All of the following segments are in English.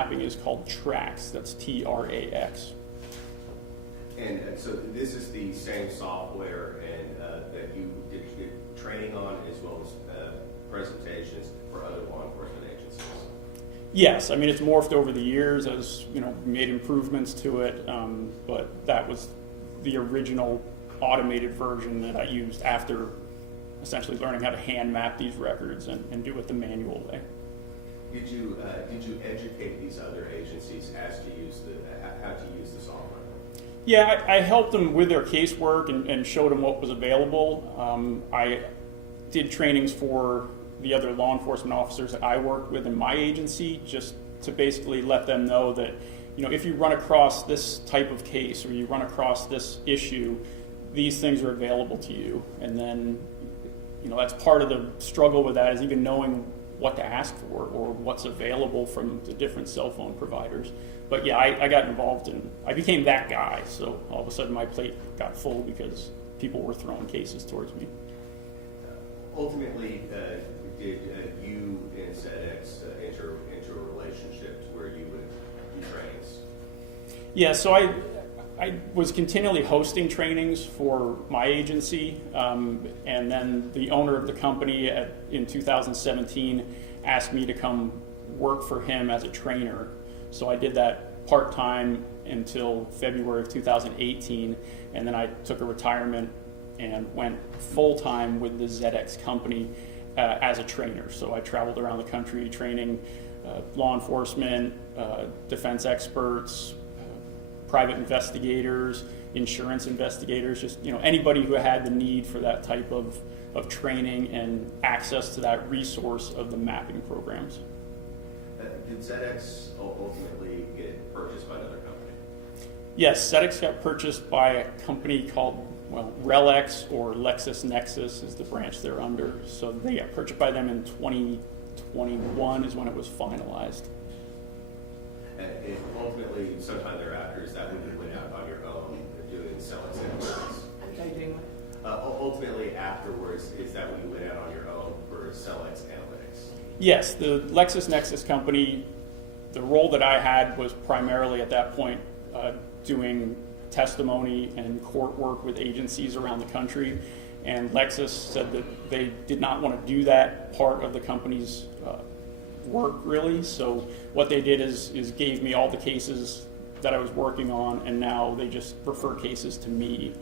mapping is called Trax. That's Trax. And so this is the same software and that you did training on, as well as presentations for other law enforcement agencies. Yes, I mean it's morphed over the years as made improvements to it, but that was the original automated version that I used after essentially learning how to hand map these records and do it the manual way. Did you educate these other agencies as to use how to use the software? Yeah, I helped them with their casework and showed them what was available. I did trainings for the other law enforcement officers that I worked with in my agency, just to basically let them know that, if you run across this type of case or you run across this issue, these things are available to you. And then, that's part of the struggle with that, is even knowing what to ask for or what's available from the different cell phone providers. But yeah, I got involved I became that guy, so all of a sudden my plate got full because people were throwing cases towards me. Ultimately, did you and ZedX enter into a relationship where you would do trainings? Yeah, so I was continually hosting trainings for my agency, and then the owner of the company in 2017 asked me to come work for him as a trainer. So I did that part-time until February of 2018, and then I took a retirement and went full-time with the ZedX company as a trainer. So I traveled around the country training law enforcement, defense experts, private investigators, insurance investigators, just anybody who had the need for that type of training and access to that resource of the mapping programs. Did ZedX ultimately get purchased by another company? Yes, ZedX got purchased by a company called RELX, or LexisNexis is the branch they're under. So they got purchased by them in 2021 is when it was finalized. And ultimately, sometime thereafter, is that when you went out on your own doing selling analytics? Ultimately, afterwards, is that when you went out on your own for Cellx Analytics? Yes, the LexisNexis company, the role that I had was primarily at that point doing testimony and court work with agencies around the country. And Lexis said that they did not want to do that part of the company's work, really. So what they did is gave me all the cases that I was working on, and now they just refer cases to me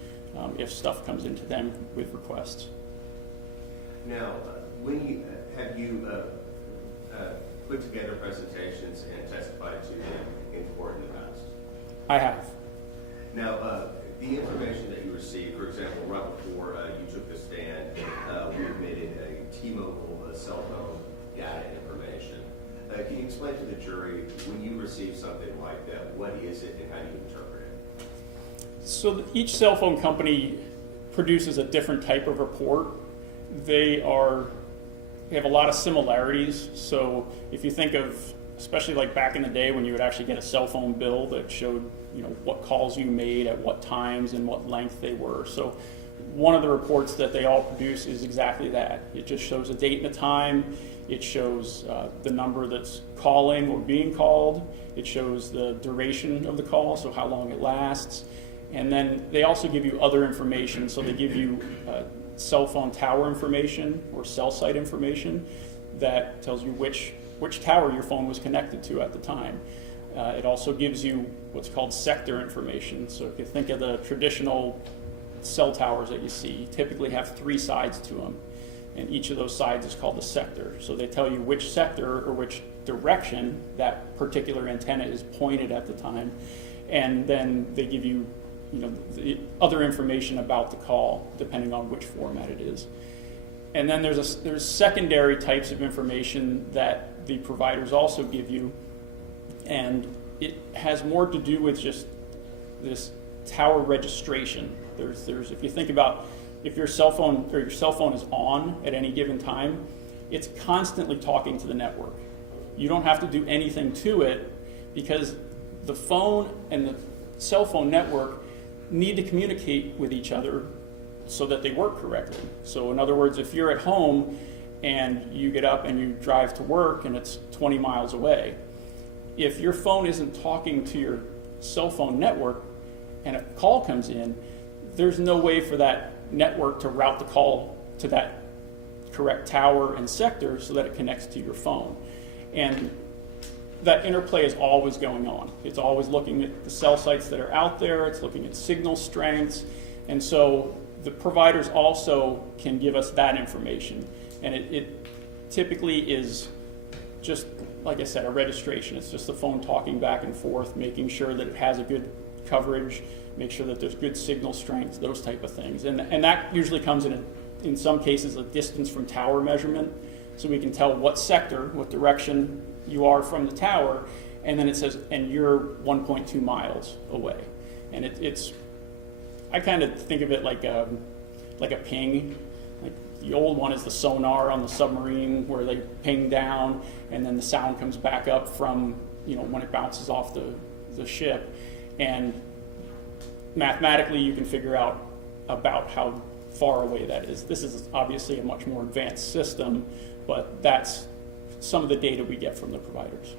if stuff comes into them with requests. Now, have you put together presentations and testified to them in court in the past? I have. Now, the information that you received, for example, right before you took the stand, we admitted a T-Mobile cell phone data information. Can you explain to the jury, when you receive something like that, what is it and how do you interpret it? So each cell phone company produces a different type of report. They have a lot of similarities. So if you think of, especially like back in the day when you would actually get a cell phone bill that showed what calls you made at what times and what length they were. So one of the reports that they all produce is exactly that. It just shows a date and a time. It shows the number that's calling or being called. It shows the duration of the call, so how long it lasts. And then they also give you other information. So they give you cell phone tower information or cell site information that tells you which tower your phone was connected to at the time. It also gives you what's called sector information. So if you think of the traditional cell towers that you see, typically have 3 sides to them, and each of those sides is called a sector. So they tell you which sector or which direction that particular antenna is pointed at the time, and then they give you, the other information about the call depending on which format it is. And then there's secondary types of information that the providers also give you, and it has more to do with just this tower registration. There's if you think about if your cell phone is on at any given time, it's constantly talking to the network. You don't have to do anything to it because the phone and the cell phone network need to communicate with each other so that they work correctly. So in other words, if you're at home and you get up and you drive to work and it's 20 miles away, if your phone isn't talking to your cell phone network and a call comes in, there's no way for that network to route the call to that correct tower and sector so that it connects to your phone. And that interplay is always going on. It's always looking at the cell sites that are out there, it's looking at signal strengths, and so the providers also can give us that information. And it typically is just, like I said, a registration. It's just the phone talking back and forth, making sure that it has a good coverage, make sure that there's good signal strength, those type of things. And that usually comes in some cases, a distance from tower measurement, so we can tell what sector, what direction you are from the tower, and then it says, and you're 1.2 miles away. And I kind of think of it like a ping. Like the old one is the sonar on the submarine where they ping down, and then the sound comes back up from, when it bounces off the ship. And mathematically, you can figure out about how far away that is. This is obviously a much more advanced system, but that's some of the data we get from the providers.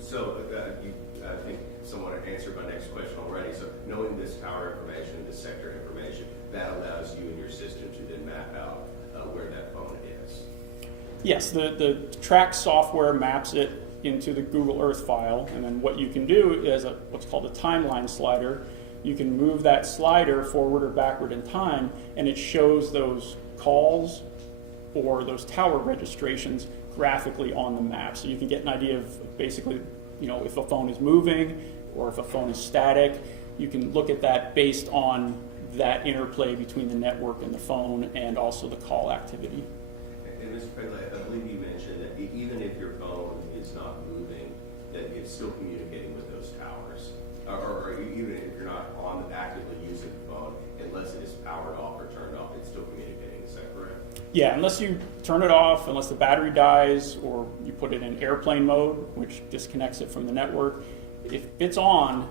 So I think someone answered my next question already. So knowing this tower information, this sector information, that allows you and your system to then map out where that phone is. Yes, the Trax software maps it into the Google Earth file, and then what you can do is what's called a timeline slider. You can move that slider forward or backward in time, and it shows those calls or those tower registrations graphically on the map. So you can get an idea of basically, if a phone is moving or if a phone is static. You can look at that based on that interplay between the network and the phone and also the call activity. And Mr. Pegley, I believe you mentioned that even if your phone is not moving, that it's still communicating with those towers. Or even if you're not actively using the phone, unless it is powered off or turned off, it's still communicating. Is that correct? Yeah, unless you turn it off, unless the battery dies, or you put it in airplane mode, which disconnects it from the network. If it's on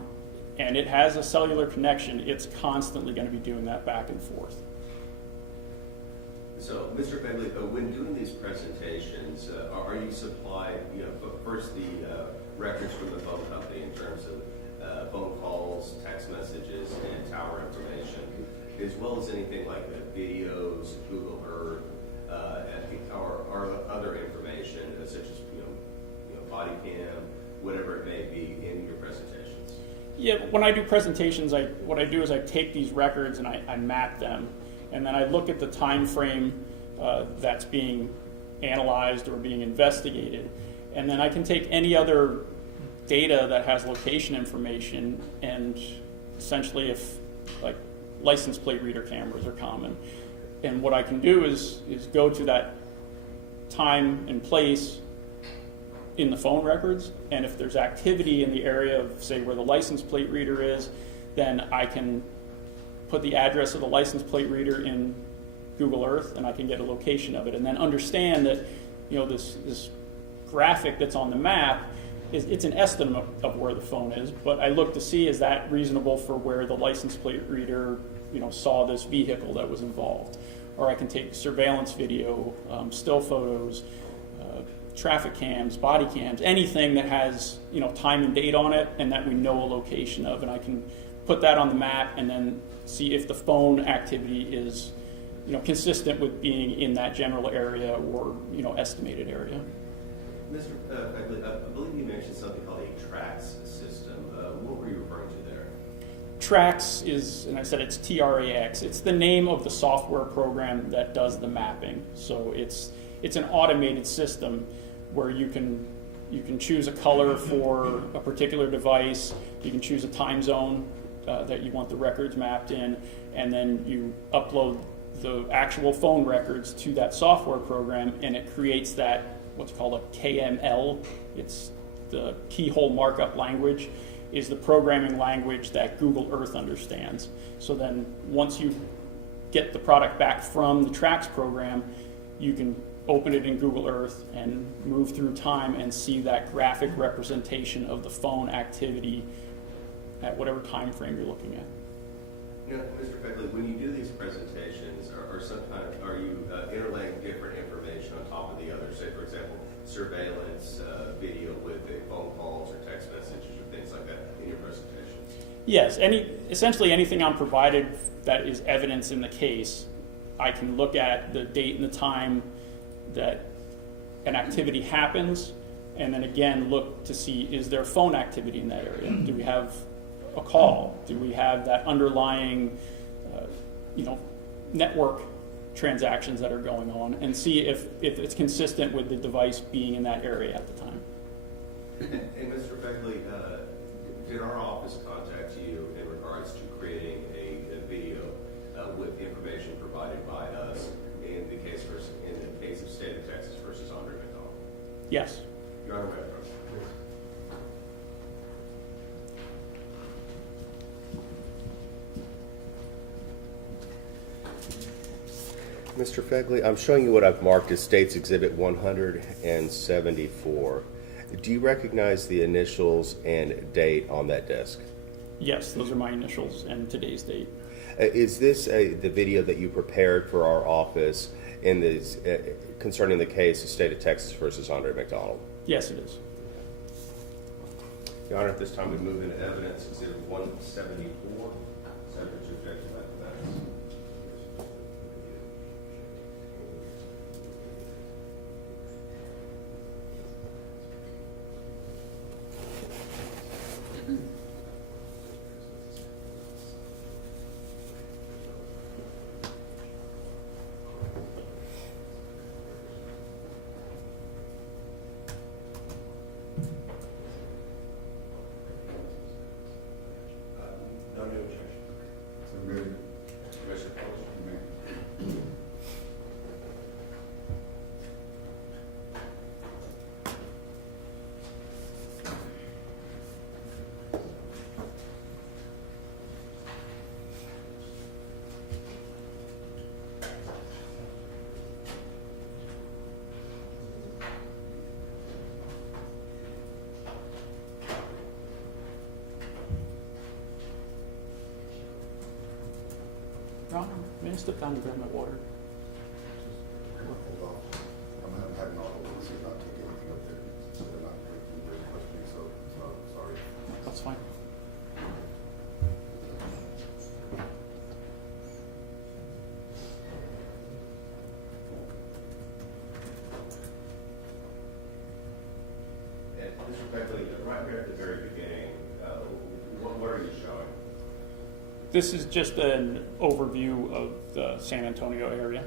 and it has a cellular connection, it's constantly going to be doing that back and forth. So, Mr. Pegley, when doing these presentations, are you supplied, first the records from the phone company in terms of phone calls, text messages, and tower information, as well as anything like videos, Google Earth, or other information such as body cam, whatever it may be in your presentations? Yeah, when I do presentations, what I do is I take these records and I map them, and then I look at the time frame that's being analyzed or being investigated, and then I can take any other data that has location information, and essentially if like license plate reader cameras are common, and what I can do is go to that time and place in the phone records, and if there's activity in the area of, say, where the license plate reader is, then I can put the address of the license plate reader in Google Earth, and I can get a location of it, and then understand that this graphic that's on the map it's an estimate of where the phone is, but I look to see, is that reasonable for where the license plate reader saw this vehicle that was involved. Or I can take surveillance video, still photos, traffic cams, body cams, anything that has time and date on it and that we know a location of, and I can put that on the map and then see if the phone activity is consistent with being in that general area or estimated area. Mr. Pegley, I believe you mentioned something called a Trax system. What were you referring to there? Trax is, and I said it's Trax. It's the name of the software program that does the mapping. So it's an automated system where you can choose a color for a particular device. You can choose a time zone that you want the records mapped in, and then you upload the actual phone records to that software program, and it creates that what's called a KML. It's the keyhole markup language, is the programming language that Google Earth understands. So then once you get the product back from the Trax program, you can open it in Google Earth and move through time and see that graphic representation of the phone activity at whatever time frame you're looking at. Mr. Pegley, when you do these presentations, are you interlaying different information on top of the other? Say, for example, surveillance video with phone calls or text messages or things like that in your presentation? Yes, essentially anything I'm provided that is evidence in the case, I can look at the date and the time that an activity happens, and then again look to see, is there phone activity in that area? Do we have a call? Do we have that underlying network transactions that are going on, and see if it's consistent with the device being in that area at the time. And Mr. Begley, did our office contact you in regards to creating a video with information provided by us in the case of State of Texas versus Andre McDonald? Yes. Your Honor, Madam Mr. Fegley, I'm showing you what I've marked as State's Exhibit 174. Do you recognize the initials and date on that disc? Yes, those are my initials and today's date. Is this the video that you prepared for our office in this, concerning the case of State of Texas versus Andre McDonald? Yes, it is. Your Honor, at this time we move into evidence Exhibit 174. Subject to objection by the defense. No new objection. Commissioner Post. Your Honor, may I step down to grab my water? Hold off. I'm having all of this, not taking anything up there, so they're not very questioning, so sorry. That's fine. And Mr. Begley, right here at the very beginning, what are you showing? This is just an overview of the San Antonio area.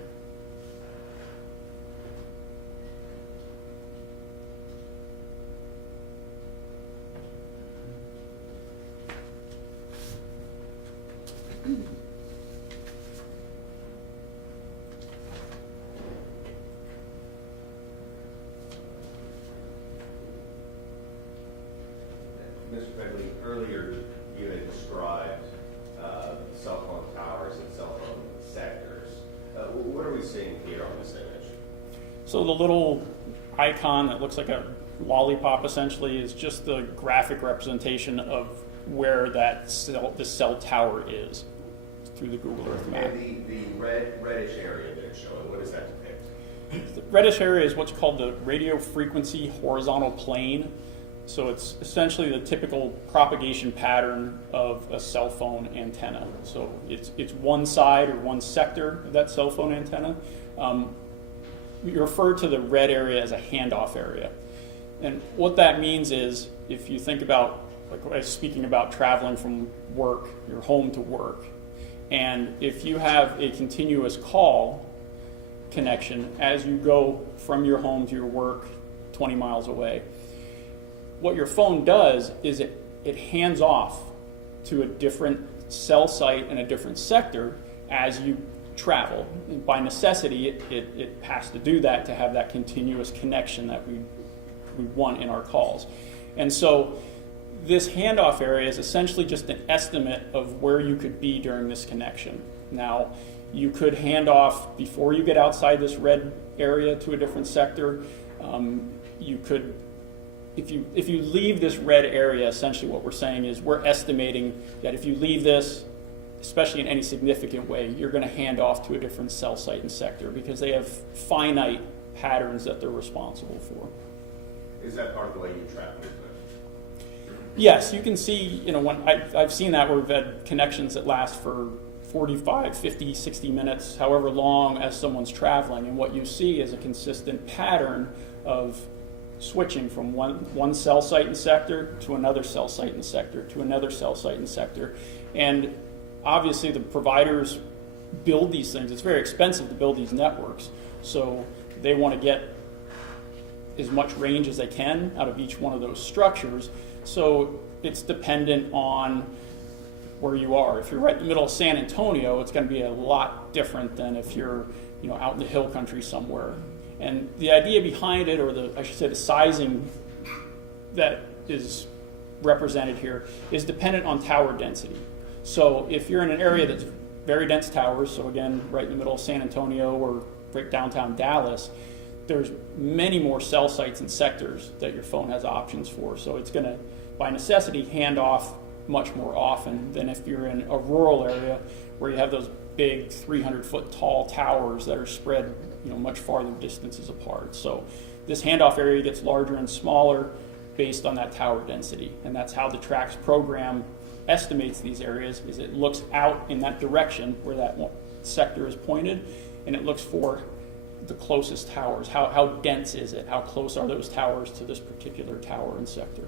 Mr. Begley, earlier you had described cell phone towers and cell phone sectors. What are we seeing here on this image? So the little icon that looks like a lollipop essentially is just the graphic representation of where the cell tower is through the Google Earth map. And the reddish area that it's showing, what does that depict? The reddish area is what's called the radio frequency horizontal plane. So it's essentially the typical propagation pattern of a cell phone antenna. So it's one side or one sector of that cell phone antenna. We refer to the red area as a handoff area. And what that means is, if you think about, like I was speaking about traveling from work, your home to work, and if you have a continuous call connection as you go from your home to your work 20 miles away, what your phone does is it hands off to a different cell site and a different sector as you travel. And by necessity, it has to do that to have that continuous connection that we want in our calls. And so this handoff area is essentially just an estimate of where you could be during this connection. Now, you could hand off before you get outside this red area to a different sector. You could, if you leave this red area, essentially what we're saying is we're estimating that if you leave this, especially in any significant way, you're going to hand off to a different cell site and sector because they have finite patterns that they're responsible for. Is that part of the way you track movement? Yes, you can see, when I've seen that where we've had connections that last for 45, 50, 60 minutes, however long as someone's traveling. And what you see is a consistent pattern of switching from one cell site and sector to another cell site and sector to another cell site and sector. And obviously the providers build these things. It's very expensive to build these networks. So they want to get as much range as they can out of each one of those structures. So it's dependent on where you are. If you're right in the middle of San Antonio, it's going to be a lot different than if you're out in the hill country somewhere. And the idea behind it, or I should say the sizing that is represented here, is dependent on tower density. So if you're in an area that's very dense towers, so again, right in the middle of San Antonio or right downtown Dallas, there's many more cell sites and sectors that your phone has options for. So it's going to, by necessity, hand off much more often than if you're in a rural area where you have those big 300-foot tall towers that are spread much farther distances apart. So this handoff area gets larger and smaller based on that tower density. And that's how the Trax program estimates these areas, is it looks out in that direction where that sector is pointed, and it looks for the closest towers. How dense is it? How close are those towers to this particular tower and sector?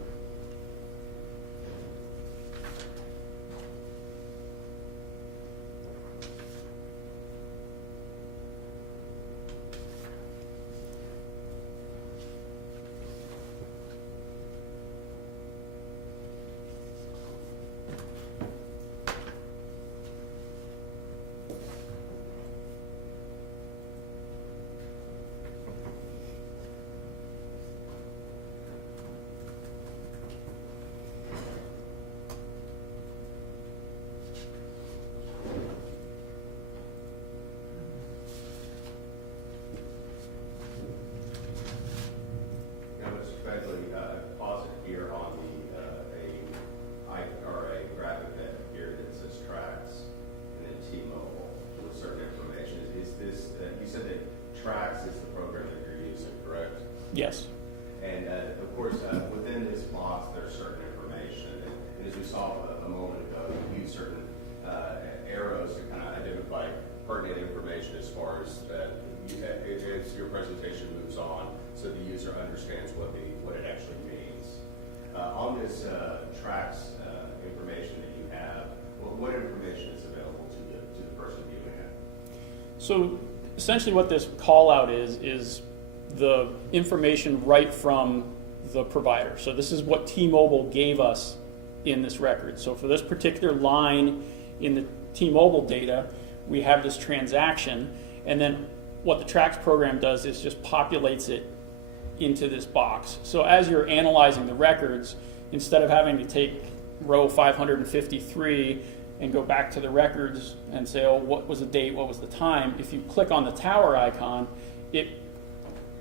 Pause it here on a graphic that here that says Trax and then T-Mobile with certain information. Is this, you said that Trax is the program that you're using, correct? Yes. And of course, within this box, there's certain information. And as we saw a moment ago, you use certain arrows to kind of identify pertinent information as far as as your presentation moves on, so the user understands what it actually means. On this Trax information that you have, what information is available to the person viewing it? So essentially what this call out is the information right from the provider. So this is what T-Mobile gave us in this record. So for this particular line in the T-Mobile data, we have this transaction, and then what the Trax program does is just populates it into this box. So as you're analyzing the records, instead of having to take row 553 and go back to the records and say, oh, what was the date, what was the time, if you click on the tower icon, it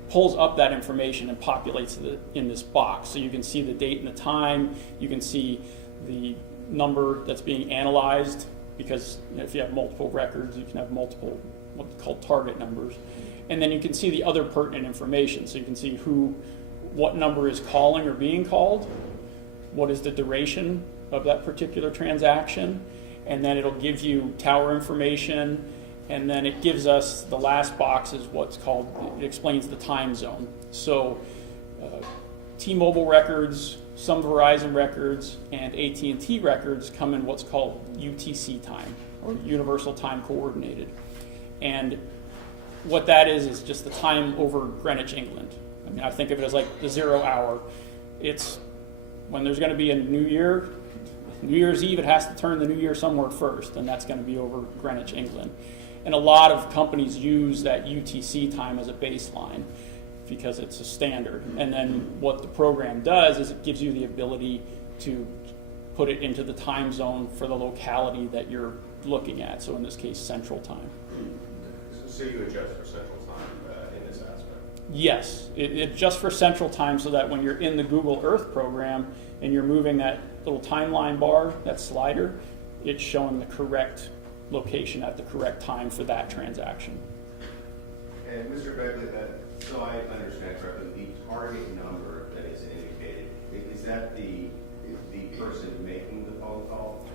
pulls up that information and populates it in this box. So you can see the date and the time, you can see the number that's being analyzed, because if you have multiple records, you can have multiple what's called target numbers. And then you can see the other pertinent information. So you can see what number is calling or being called, what is the duration of that particular transaction, and then it'll give you tower information, and then it gives us, the last box is what's called, it explains the time zone. So T-Mobile records, some Verizon records, and AT&T records come in what's called UTC time, or Universal Time Coordinated. And what that is just the time over Greenwich, England. I mean, I think of it as like the 0 hour. It's when there's going to be a New Year's Eve, it has to turn the New Year somewhere first, and that's going to be over Greenwich, England. And a lot of companies use that UTC time as a baseline because it's a standard. And then what the program does is it gives you the ability to put it into the time zone for the locality that you're looking at. So in this case, Central Time. So you adjust for Central Time in this aspect? Yes, it adjusts for Central Time so that when you're in the Google Earth program and you're moving that little timeline bar, that slider, it's showing the correct location at the correct time for that transaction. And Mr. Begley, so I understand correctly, the target number that Is that the person making the phone call?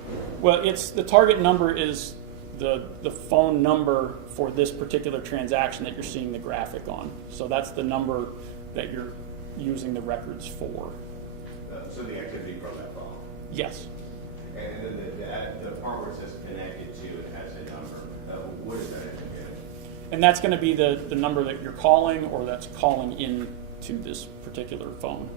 Well, it's the target number is the phone number for this particular transaction that you're seeing the graphic on. So that's the number that you're using the records for. So the activity from that phone? Yes. And then the part where it says connected to, it has a number. What is that indicating? And that's going to be the number that you're calling or that's calling in to this particular phone.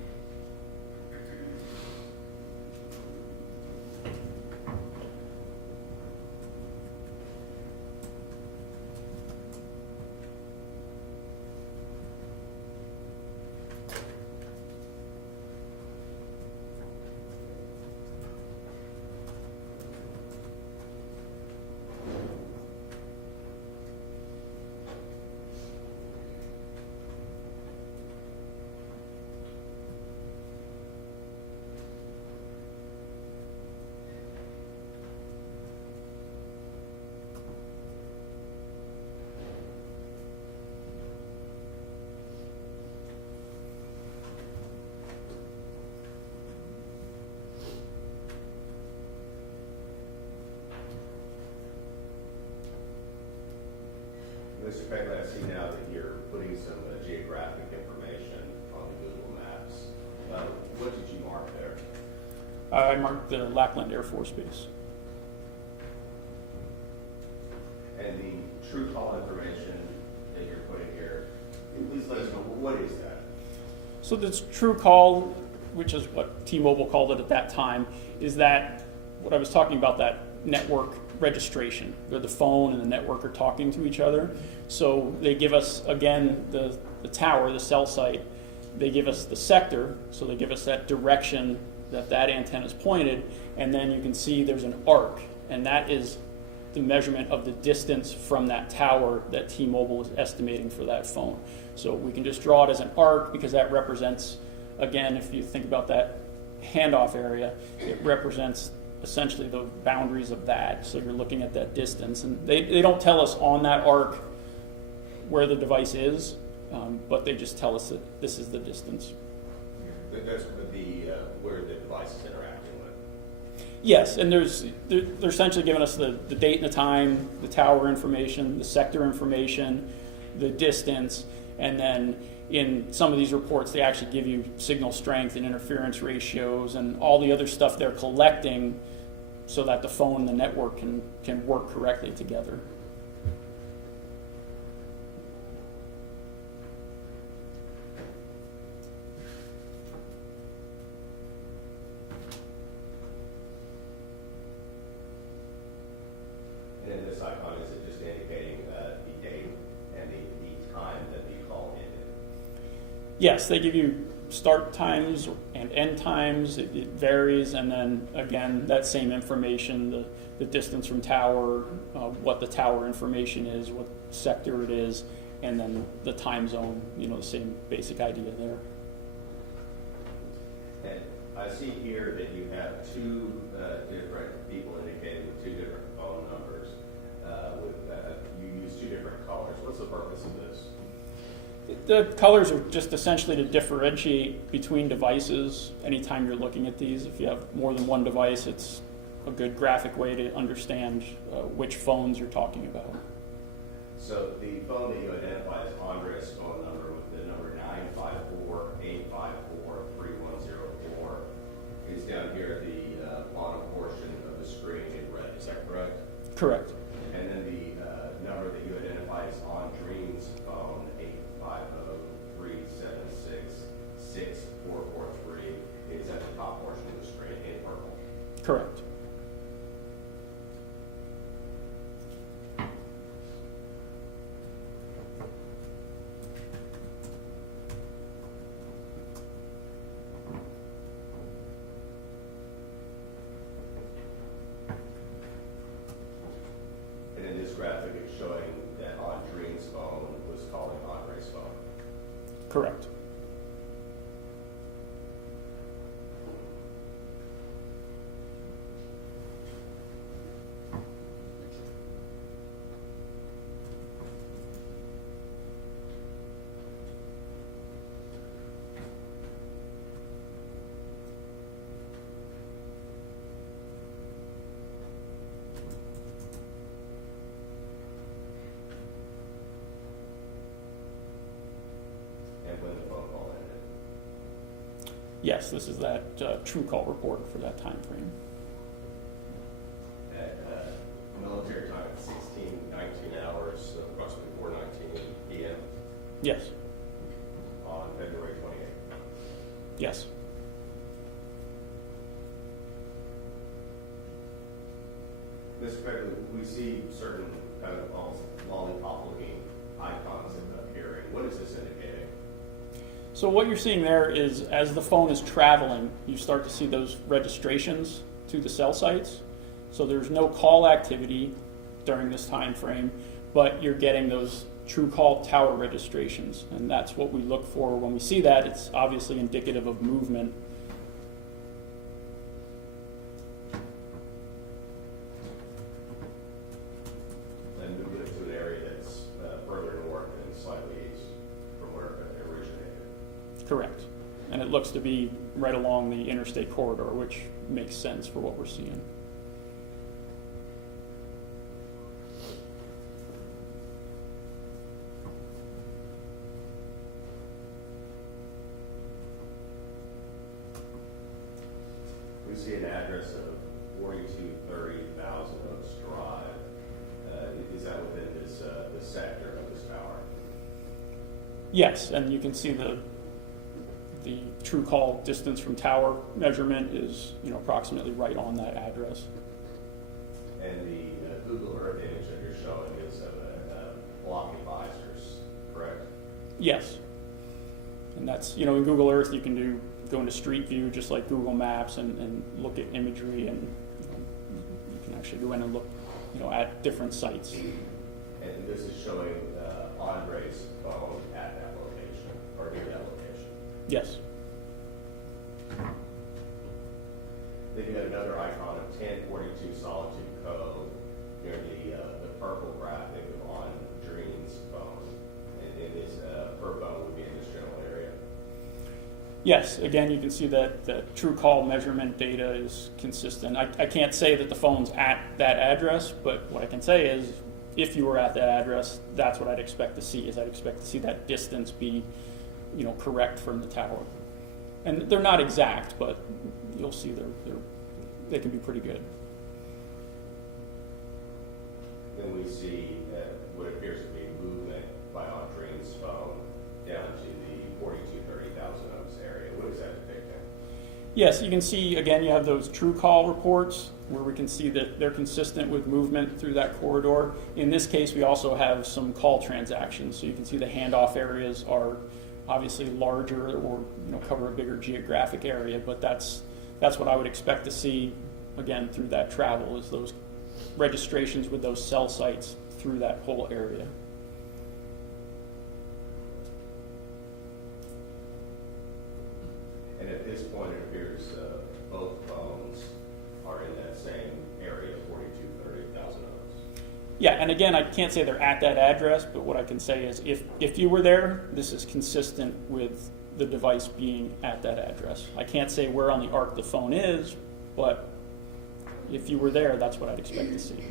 Mr. Pegler, I see now that you're putting some geographic information on the Google Maps. What did you mark there? I marked the Lackland Air Force Base. And the true call information that you're putting here, please let us know, what is that? So this true call, which is what T-Mobile called it at that time, is that what I was talking about, that network registration, where the phone and the network are talking to each other. So they give us, again, the tower, the cell site, they give us the sector, so they give us that direction that antenna is pointed, and then you can see there's an arc, and that is the measurement of the distance from that tower that T-Mobile is estimating for that phone. So we can just draw it as an arc because that represents, again, if you think about that handoff area, it represents essentially the boundaries of that. So you're looking at that distance, and they don't tell us on that arc where the device is, but they just tell us that this is the distance. That's where the device is interacting with. Yes, and they're essentially giving us the date and the time, the tower information, the sector information, the distance, and then in some of these reports they actually give you signal strength and interference ratios and all the other stuff they're collecting so that the phone and the network can work correctly together. And then this icon, is it just indicating the date and the time that the call ended? Yes, they give you start times and end times. It varies, and then again, that same information, the distance from tower, what the tower information is, what sector it is, and then the time zone, the same basic idea there. And I see here that you have two different people indicated with two different phone numbers. You use two different colors. What's the purpose of this? The colors are just essentially to differentiate between devices. Anytime you're looking at these, if you have more than one device, it's a good graphic way to understand which phones you're talking about. So the phone that you identify as Andre's phone number with the number 954-854-3104 is down here at the bottom portion of the screen in red. Is that correct? Correct. And then the number that you identify as Andreen's phone, 850-376-6443, is at the top portion of the screen in purple. Correct. And in this graphic, it's showing that Andreen's phone was calling Andre's phone. Correct. Yes, this is that true call report for that time frame. At military time, 19 hours, so approximately 4:19 p.m. Yes, on February 28th. yes. Mr. Begley, we see certain kind of almost lollipop-looking icons appearing. What is this indicating? So what you're seeing there is as the phone is traveling, you start to see those registrations to the cell sites. So there's no call activity during this time frame, but you're getting those true call tower registrations. And that's what we look for. When we see that, it's obviously indicative of movement. And moving it to an area that's further north and slightly east from where it originated. Correct. And it looks to be right along the interstate corridor, which makes sense for what we're seeing. We see an address of 4230 Thousand Oaks Drive. Is that within this sector of this tower? Yes, and you can see the true call distance from tower measurement is, approximately right on that address. And the Google Earth image that you're showing is of a block of visors, correct? Yes. And that's, in Google Earth you can go into Street View just like Google Maps and look at imagery, and you can actually go in and look, at different sites. And this is showing Andre's phone at that location, or near that location. Yes. Then you have another icon of 1042 Solitude Cove near the purple graphic on Andreen's phone. And this per phone would be in this general area. Yes, again, you can see that the true call measurement data is consistent. I can't say that the phone's at that address, but what I can say is if you were at that address, that's what I'd expect to see, is I'd expect to see that distance be, correct from the tower. And they're not exact, but you'll see they can be pretty good. Then we see what appears to be movement by Andreen's phone down to the 4230 Thousand Oaks area. What is that depicting? Yes, you can see, again, you have those true call reports where we can see that they're consistent with movement through that corridor. In this case, we also have some call transactions. So you can see the handoff areas are obviously larger or cover a bigger geographic area, but that's what I would expect to see, again, through that travel, is those registrations with those cell sites through that whole area. And at this point, it appears both phones are in that same area, 4230 Thousand Oaks. Yeah, and again, I can't say they're at that address, but what I can say is if you were there, this is consistent with the device being at that address. I can't say where on the arc the phone is, but if you were there, that's what I'd expect to see.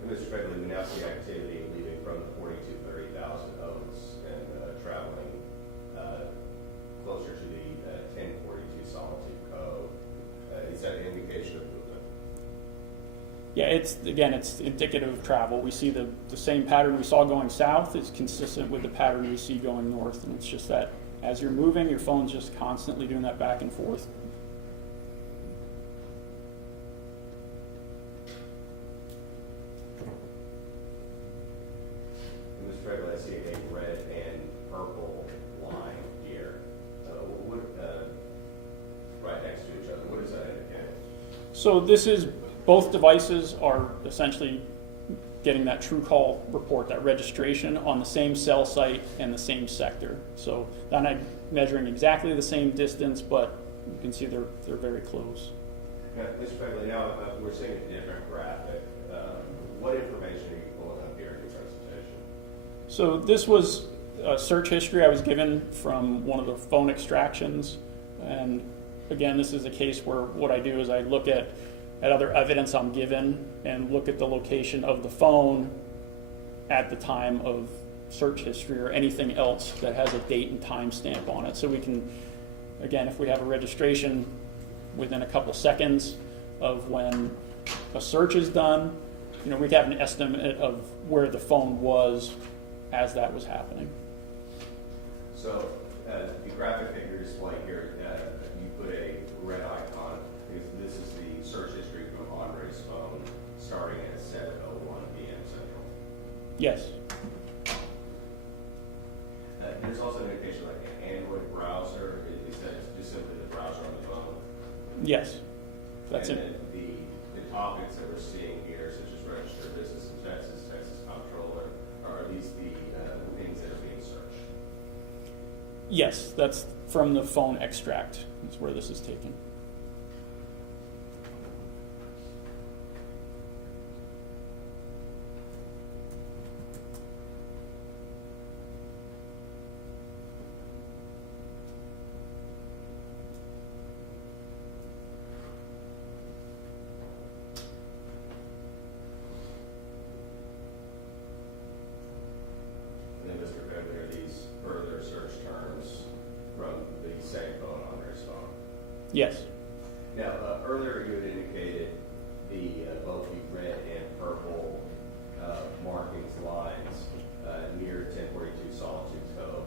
And Mr. Begley, we now see activity leaving from the 4230 Thousand Oaks and traveling closer to the 1042 Solitude Cove. Is that an indication of movement? Yeah, it's indicative of travel. We see the same pattern we saw going south is consistent with the pattern we see going north, and it's just that as you're moving, your phone's just constantly doing that back and forth. Mr. Begley, I see a red and purple line here. Right next to each other. What does that indicate? So both devices are essentially getting that true call report, that registration on the same cell site and the same sector. So they're not measuring exactly the same distance, but you can see they're very close. Now, Mr. Begley, now we're seeing a different graphic. What information are you pulling up here in your presentation? So this was search history I was given from one of the phone extractions. And again, this is a case where what I do is I look at other evidence I'm given and look at the location of the phone at the time of search history or anything else that has a date and time stamp on it. So we can, again, if we have a registration within a couple seconds of when a search is done, you know, we have an estimate of where the phone was as that was happening. So the graphic that you're displaying here, you put a red icon. This is the search history from Andre's phone starting at 7:01 p.m. Central. Yes. There's also an indication like an Android browser. Is that just simply the browser on the phone? Yes. That's and it. then the topics that we're seeing here, such as registered business in Texas, Texas comptroller, are these the things that are being searched? Yes, that's from the phone extract. That's where this is taken. And then, Mr. Beverly, are these further search terms from the same phone on their phone? Yes. Now, earlier you had indicated both the red and purple markings lines near 1042 Solitude Cove.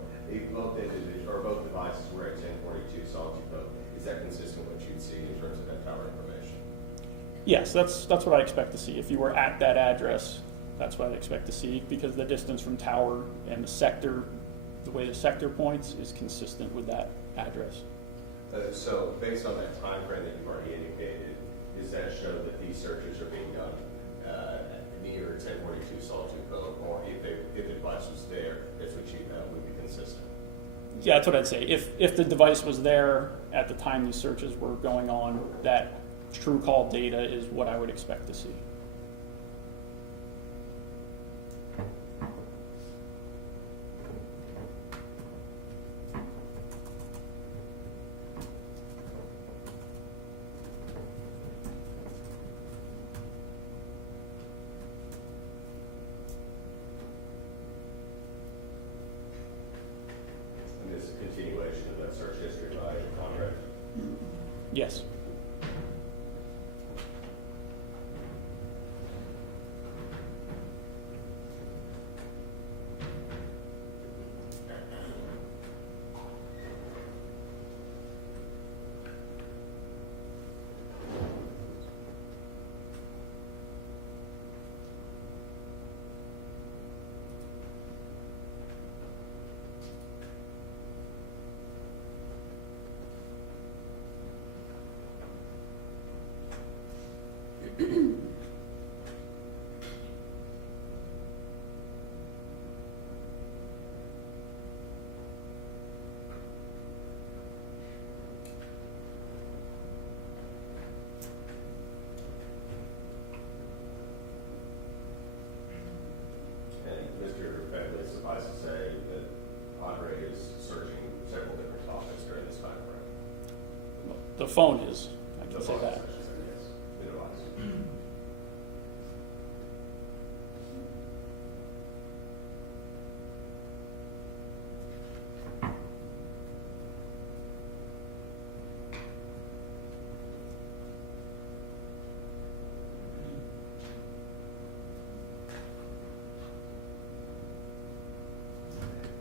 Both devices were at 1042 Solitude Cove. Is that consistent with what you'd see in terms of that tower information? Yes, that's what I expect to see. If you were at that address, that's what I'd expect to see, because the distance from tower and the sector, the way the sector points, is consistent with that address. So based on that time frame that you've already indicated, does that show that these searches are being done near 1042 Solitude Cove, or if the device was there, that's what you would be consistent? Yeah, that's what I'd say. If the device was there at the time these searches were going on, that true call data is what I would expect to see. And this is a continuation of that search history by Andre? Yes. And Mr. Beverly, suffice to say that Andre is searching several different topics during this time frame. The phone is. I can The say phone that. searches, yes, the device.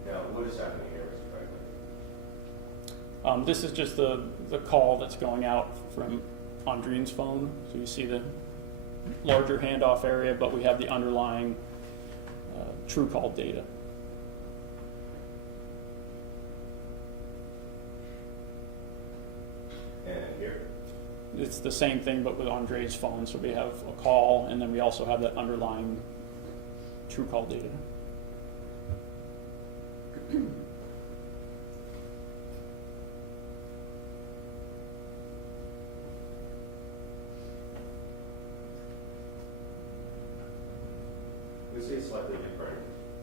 Now, what is happening here, Mr. Beverly? This is just the call that's going out from Andreen's phone. So you see the larger handoff area, but we have the underlying true call data. And here? It's the same thing, but with Andre's phone. So we have a call, and then we also have that underlying true call data. We see a slightly different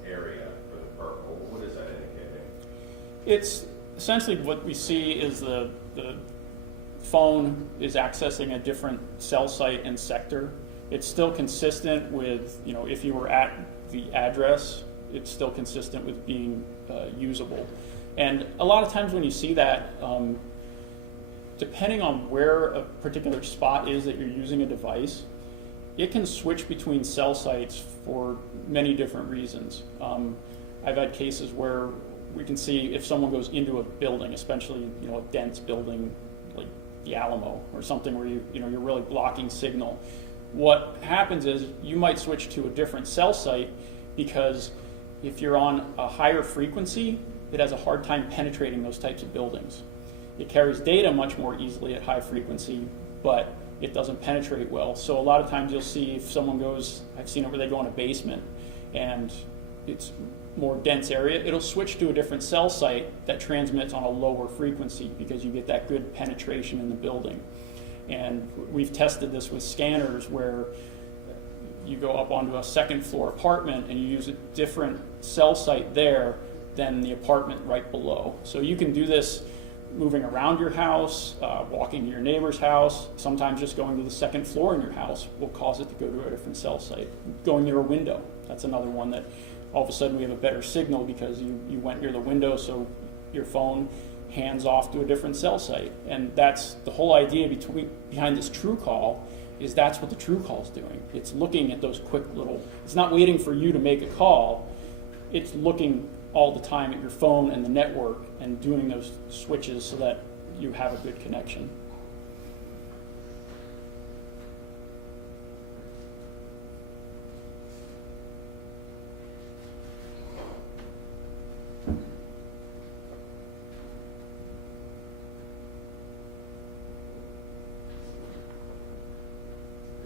area for the purple. What does that indicate? It's essentially what we see is the phone is accessing a different cell site and sector. It's still consistent with, if you were at the address, it's still consistent with being usable. And a lot of times when you see that, depending on where a particular spot is that you're using a device, it can switch between cell sites for many different reasons. I've had cases where we can see if someone goes into a building, especially a dense building like the Alamo or something where you're really blocking signal. What happens is you might switch to a different cell site because if you're on a higher frequency, it has a hard time penetrating those types of buildings. It carries data much more easily at high frequency, but it doesn't penetrate well. So a lot of times you'll see if someone goes, I've seen it where they go in a basement and it's more dense area, it'll switch to a different cell site that transmits on a lower frequency because you get that good penetration in the building. And we've tested this with scanners where you go up onto a second floor apartment and you use a different cell site there than the apartment right below. So you can do this moving around your house, walking to your neighbor's house, sometimes just going to the second floor in your house will cause it to go to a different cell site. Going near a window, that's another one that all of a sudden we have a better signal because you went near the window, so your phone hands off to a different cell site. And that's the whole idea behind this true call, is that's what the true call is doing. It's looking at those quick little, it's not waiting for you to make a call, it's looking all the time at your phone and the network and doing those switches so that you have a good connection.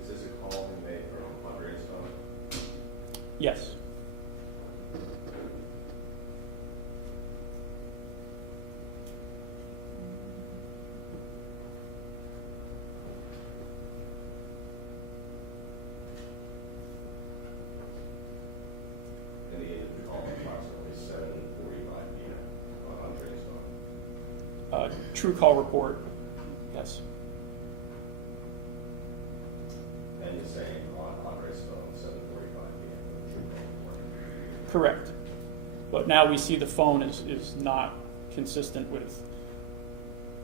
Is this a call being made from Andreen's phone? Yes. And the end of the call approximately 7:45 p.m. on Andreen's phone. True call report, yes. And you're saying on Andre's phone, 7:45 p.m. Correct. But now we see the phone is not consistent with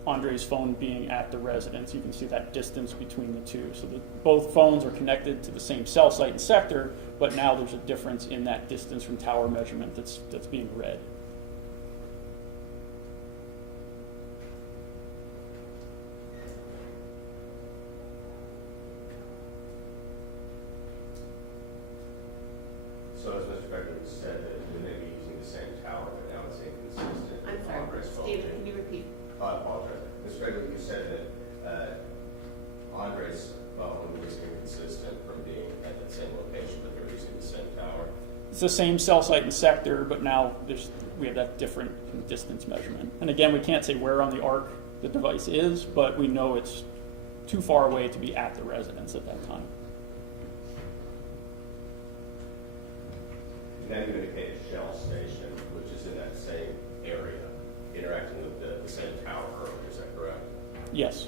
Andre's phone being at the residence. You can see that distance between the two. So both phones are connected to the same cell site and sector, but now there's a difference in that distance from tower measurement that's being read. So as Mr. Becker said, that we may be using the same tower, but now it's inconsistent. I'm with sorry, Andre's phone. Stephen, can you repeat? I apologize. Mr. Becker, you said that Andre's phone was inconsistent from being at the same location, but they're using the same tower. It's the same cell site and sector, but now we have that different distance measurement. And again, we can't say where on the arc the device is, but we know it's too far away to be at the residence at that time. And then you indicate a Shell station, which is in that same area, interacting with the same tower earlier, is that correct? Yes.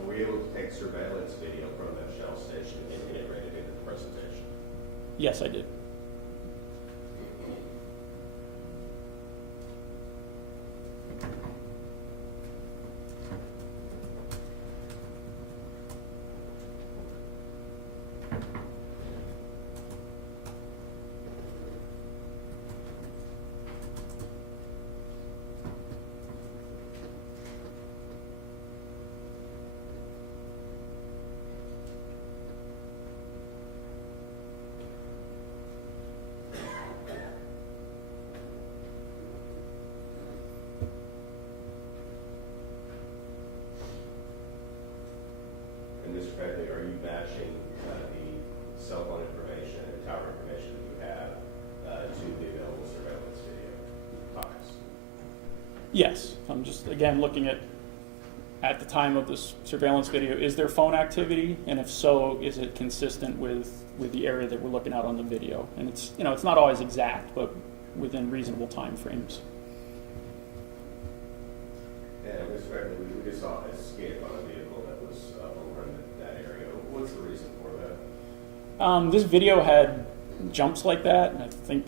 Are we able to take surveillance video from that Shell station and integrate it into the presentation? Yes, I did. And Mr. Bradley, are you matching the cell phone information and tower information that you have to the available surveillance video files? Yes. I'm just, again, looking at at the time of this surveillance video, is there phone activity? And if so, is it consistent with the area that we're looking at on the video? And it's, you know, it's not always exact, but within reasonable time frames. And Mr. Beverly, we just saw a skip on a vehicle that was over in that area. What's the reason for that? This video had jumps like that, and I think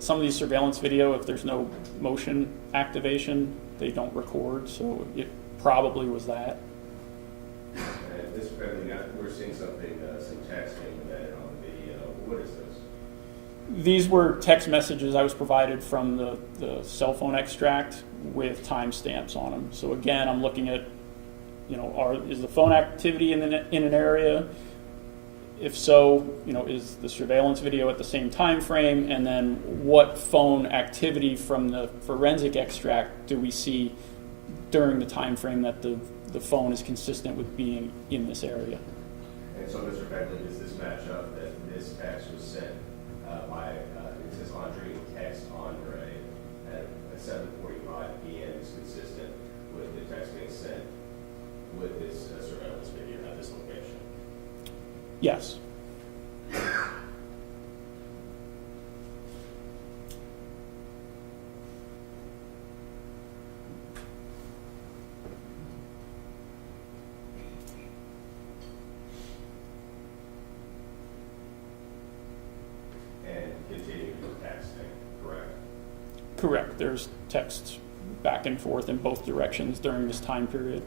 some of these surveillance video, if there's no motion activation, they don't record, so it probably was that. And Mr. Beverly, we're seeing something, some texting embedded on the video. What is this? These were text messages I was provided from the cell phone extract with timestamps on them. So again, I'm looking at, you know, is the phone activity in an area? If so, you know, is the surveillance video at the same time frame? And then what phone activity from the forensic extract do we see during the time frame that the phone is consistent with being in this area? And so, Mr. Beverly, does this match up that this text was sent by, it says Andreen text Andre at 7:45 p.m. is consistent with the text being sent with this surveillance video at this location? Yes. And continue with texting, correct? Correct. There's texts back and forth in both directions during this time period.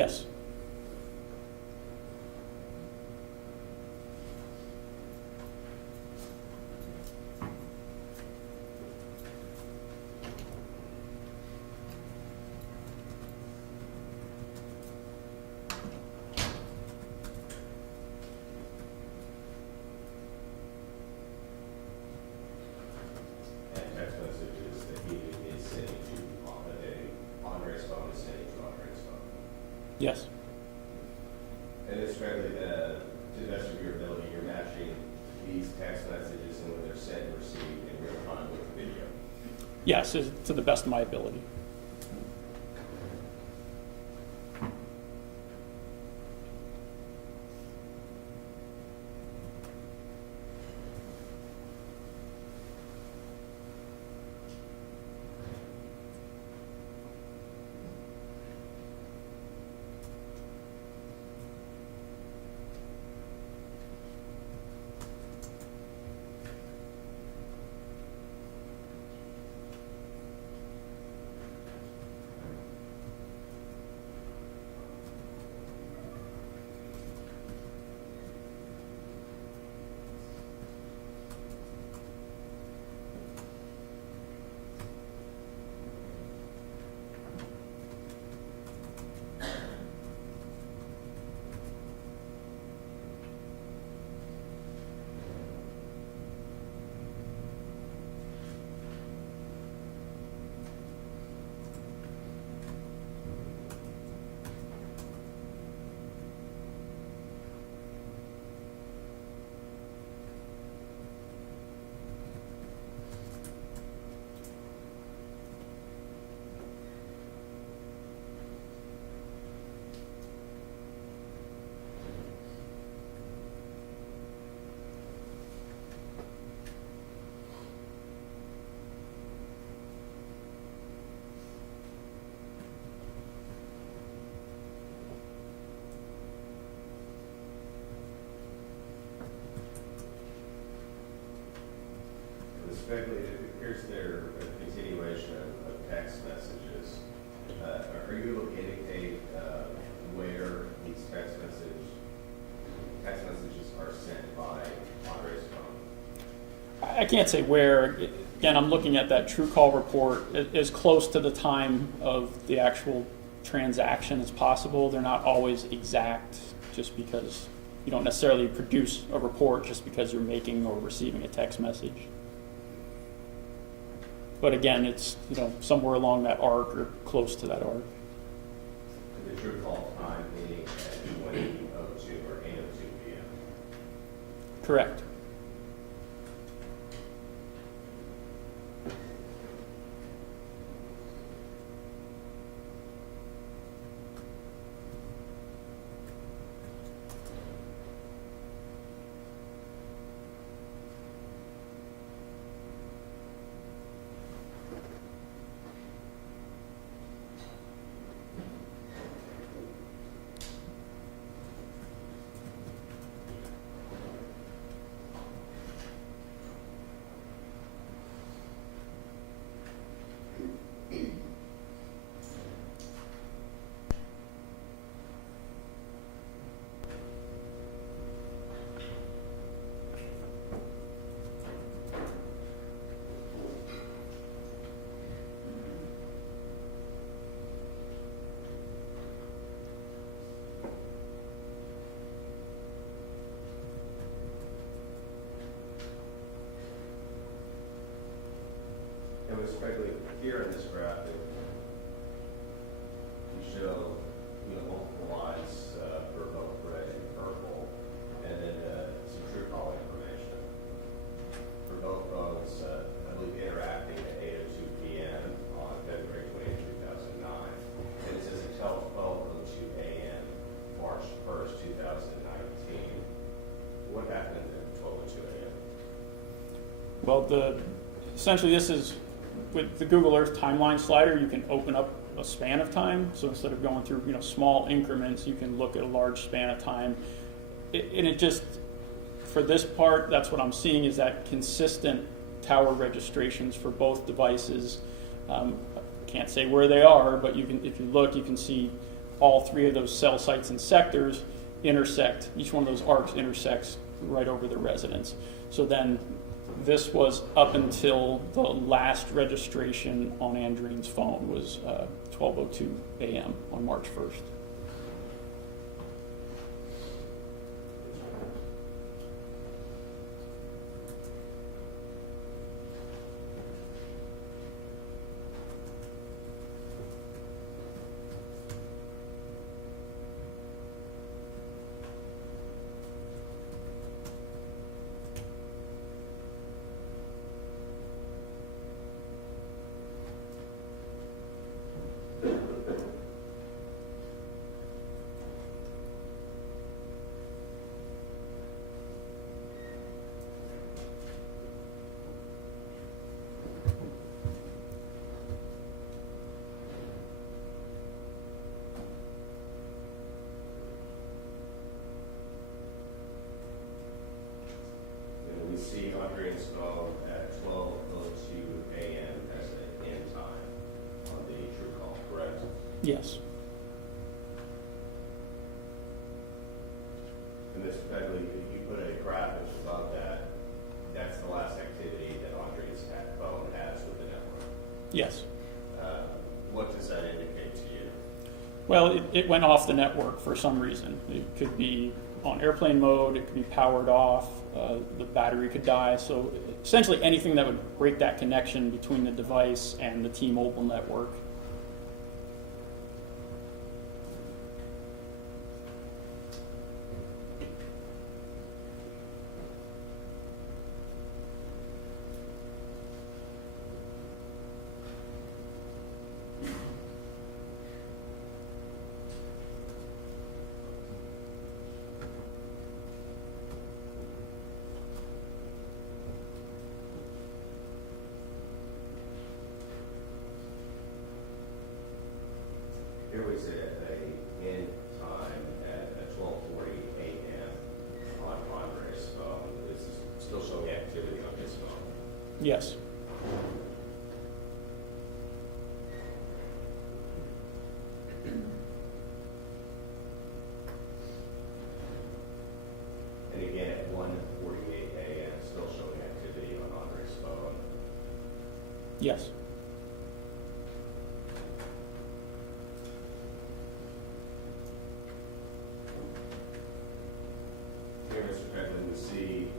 Yes. And text messages that he is sending to Andre's phone is sending to Andre's phone. Yes. And it's fairly, to the best of your ability, you're matching these text messages and when they're sent and received in real time with the video. Yes, to the best of my ability. Respectfully, it appears they're a continuation of text messages. Are you able to indicate where these text messages are sent by Andre's phone? I can't say where. Again, I'm looking at that true call report as close to the time of the actual transaction as possible. They're not always exact, just because you don't necessarily produce a report just because you're making or receiving a text message. But again, it's somewhere along that arc or close to that arc. The true call time being at 20:02 or 8:02 p.m. Correct. And respectfully, here in this graphic, you show multiple lines for both red and purple, and then some true call information for both phones. I believe interacting at 8:02 p.m. on February 20, 2009, and it says until 12:02 a.m. March 1st, 2019. What happened at 12:02 a.m.? Well, essentially this is, with the Google Earth timeline slider, you can open up a span of time. So instead of going through small increments, you can look at a large span of time. And it just, for this part, that's what I'm seeing is that consistent tower registrations for both devices. Can't say where they are, but if you look, you can see all three of those cell sites and sectors intersect, each one of those arcs intersects right over the residence. So then this was up until the last registration on Andreen's phone was 12:02 a.m. on March 1st. And we see Andreen's phone at 12:02 a.m. as an end time on the true call, correct? Yes. And Mr. Begley, if you put a graphic above that, that's the last activity that Andreen's phone has with the network. Yes. What does that indicate to you? Well, it went off the network for some reason. It could be on airplane mode, it could be powered off, the battery could die. So essentially anything that would break that connection between the device and the T-Mobile network. There was a end time at 12:40 a.m. on Andre's phone. This is still showing activity on his phone. Yes. And again, at 1:48 a.m., still showing activity on Andre's phone. Yes. Here, Mr. Begley, we see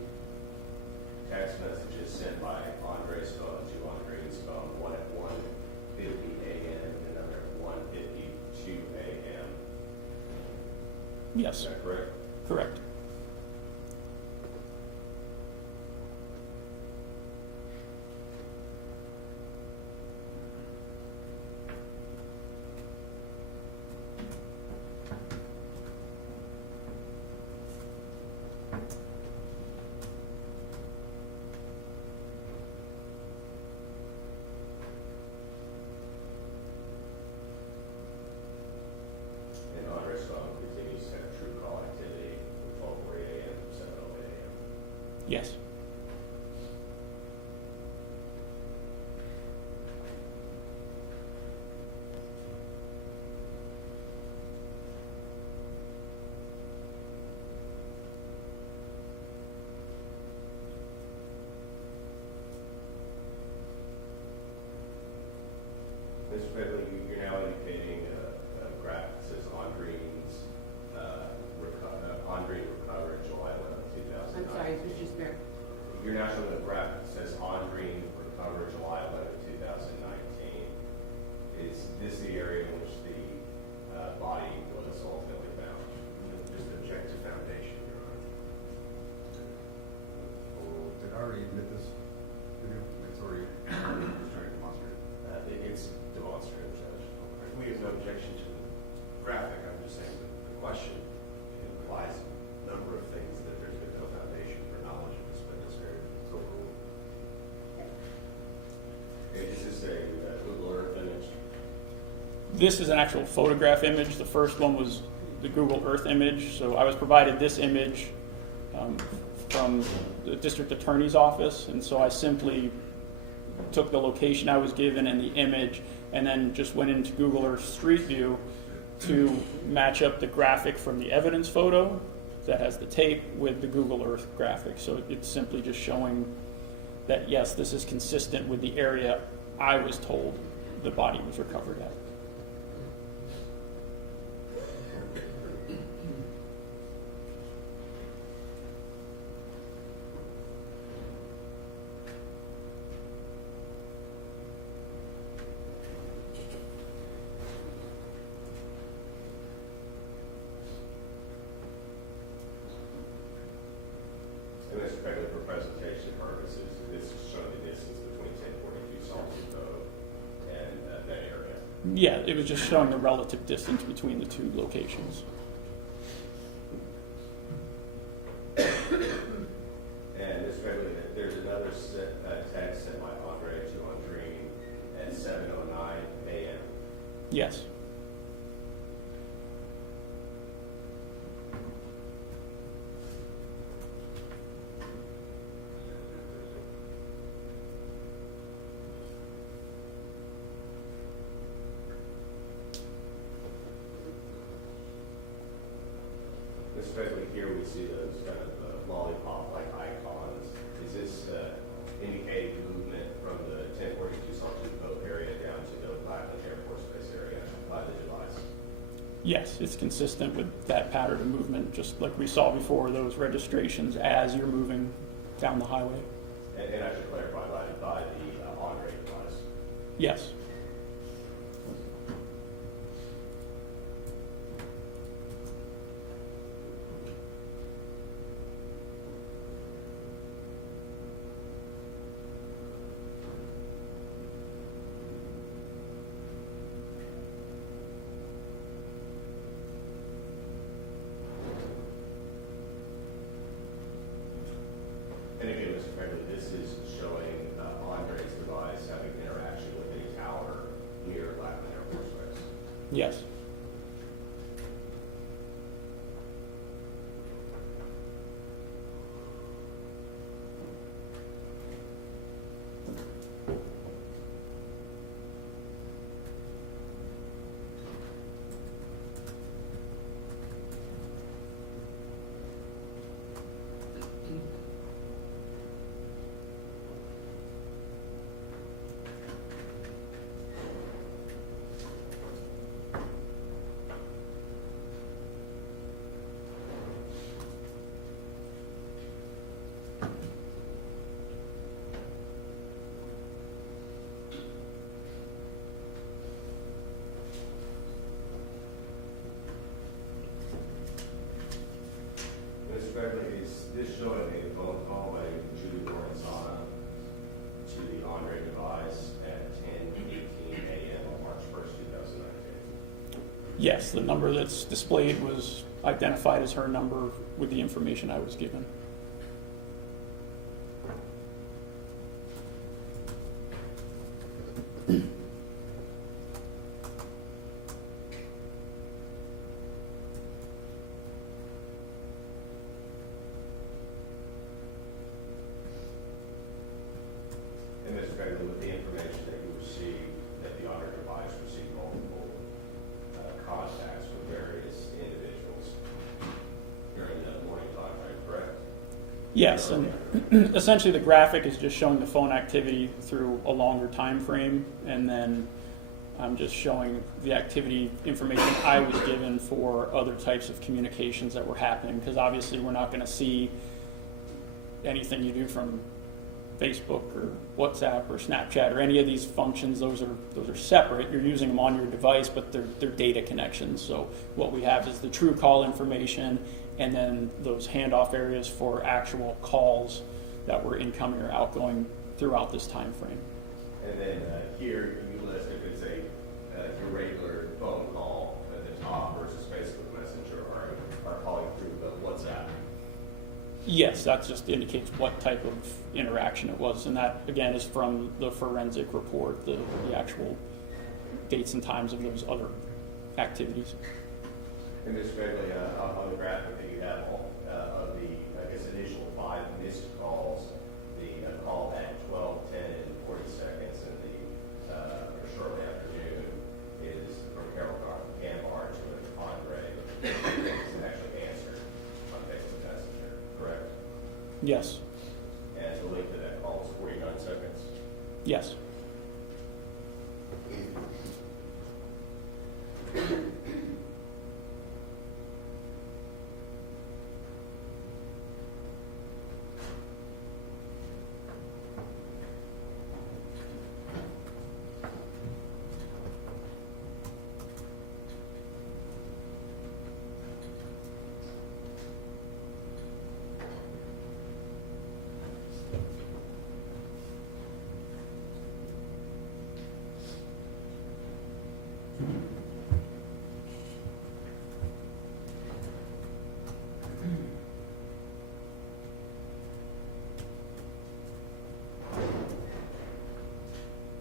text messages sent by Andre's phone to Andreen's phone, one at 1:50 a.m. and another at 1:52 a.m. Yes. Is that correct? Correct. And Andre's phone continues to have true call activity from 12:40 a.m. to 7:08 a.m. Yes. Mr. Begley, you're now indicating a graph that says Andreen's Andreen recovered July 11, 2009. I'm sorry, Mr. Spear. You're now showing a graph that says Andreen recovered July 11, 2019. Is this the area in which the body was ultimately found? Just object to foundation, Your Honor. Oh, did I already admit this video? It's already, just trying to demonstrate. It's demonstrative, Judge. We have no objection to the graphic, I'm just saying that the question implies a number of things that there's been no foundation for knowledge of this witness here. So, Is this a Google Earth image? This is an actual photograph image. The first one was the Google Earth image. So I was provided this image from the district attorney's office, and so I simply took the location I was given and the image, and then just went into Google Earth Street View to match up the graphic from the evidence photo that has the tape with the Google Earth graphic. So it's simply just showing that, yes, this is consistent with the area I was told the body was recovered at. And Mr. Bailey, for presentation purposes, this is showing the distance between 1042 Salty Road and that area. Yeah, it was just showing the relative distance between the two locations. And Mr. Bailey, there's another text sent by Andre to Andreen at 7:09 a.m. Yes. Especially here, we see those kind of lollipop-like icons. Is this indicating movement from the 1042 Salted Boat area down to the Lackland Air Force Base area by the device? Yes, it's consistent with that pattern of movement, just like we saw before, those registrations as you're moving down the highway. And I should clarify, by the Andre device. Yes. And again, Mr. Fairley, this is showing Andre's device having interaction with a tower near Lackland Air Force Base. Yes. Mr. Fairley, is this showing a phone call by Judy Lorenzana to the Andre device at 10:18 a.m. on March 1st, 2019? Yes, the number that's displayed was identified as her number with the information I was given. And Mr. Fairley, with the information that you received, that the Andre device received multiple contacts with various individuals during the morning time frame, correct? Yes, and essentially the graphic is just showing the phone activity through a longer time frame, and then I'm just showing the activity information I was given for other types of communications that were happening, because obviously we're not going to see anything you do from Facebook or WhatsApp or Snapchat or any of these functions. Those are separate. You're using them on your device, but they're data connections. So what we have is the true call information, and then those handoff areas for actual calls that were incoming or outgoing throughout this time frame. And then here you list if it's your regular phone call at the top versus Facebook Messenger or calling through the WhatsApp. Yes, that just indicates what type of interaction it was, and that again is from the forensic report, the actual dates and times of those other activities. And Mr. Begley, on the graphic that you have of the, I guess, initial 5 missed calls, the call at 12:10 and 40 seconds and the shortly afternoon is from Carol Gambar to an Yes. And the length of that call is 49 seconds. Yes.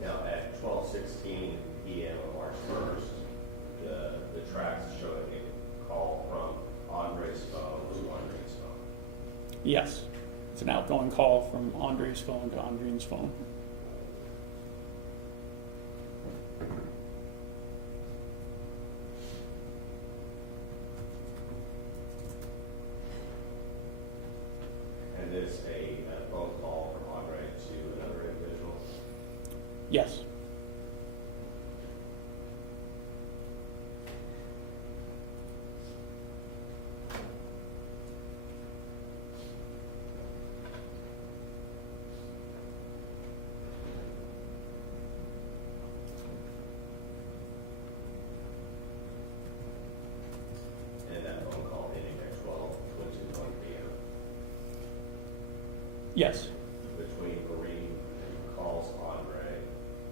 Now, at 12:16 p.m. on March 1st, the Trax is showing a call from Andre's phone to Andreen's phone. Yes. It's an outgoing call from Andre's phone to Andreen's phone. And this a phone call from Andre to another individual. Yes. And that phone call ending at 12:21 p.m. Yes. Between Marine calls Andre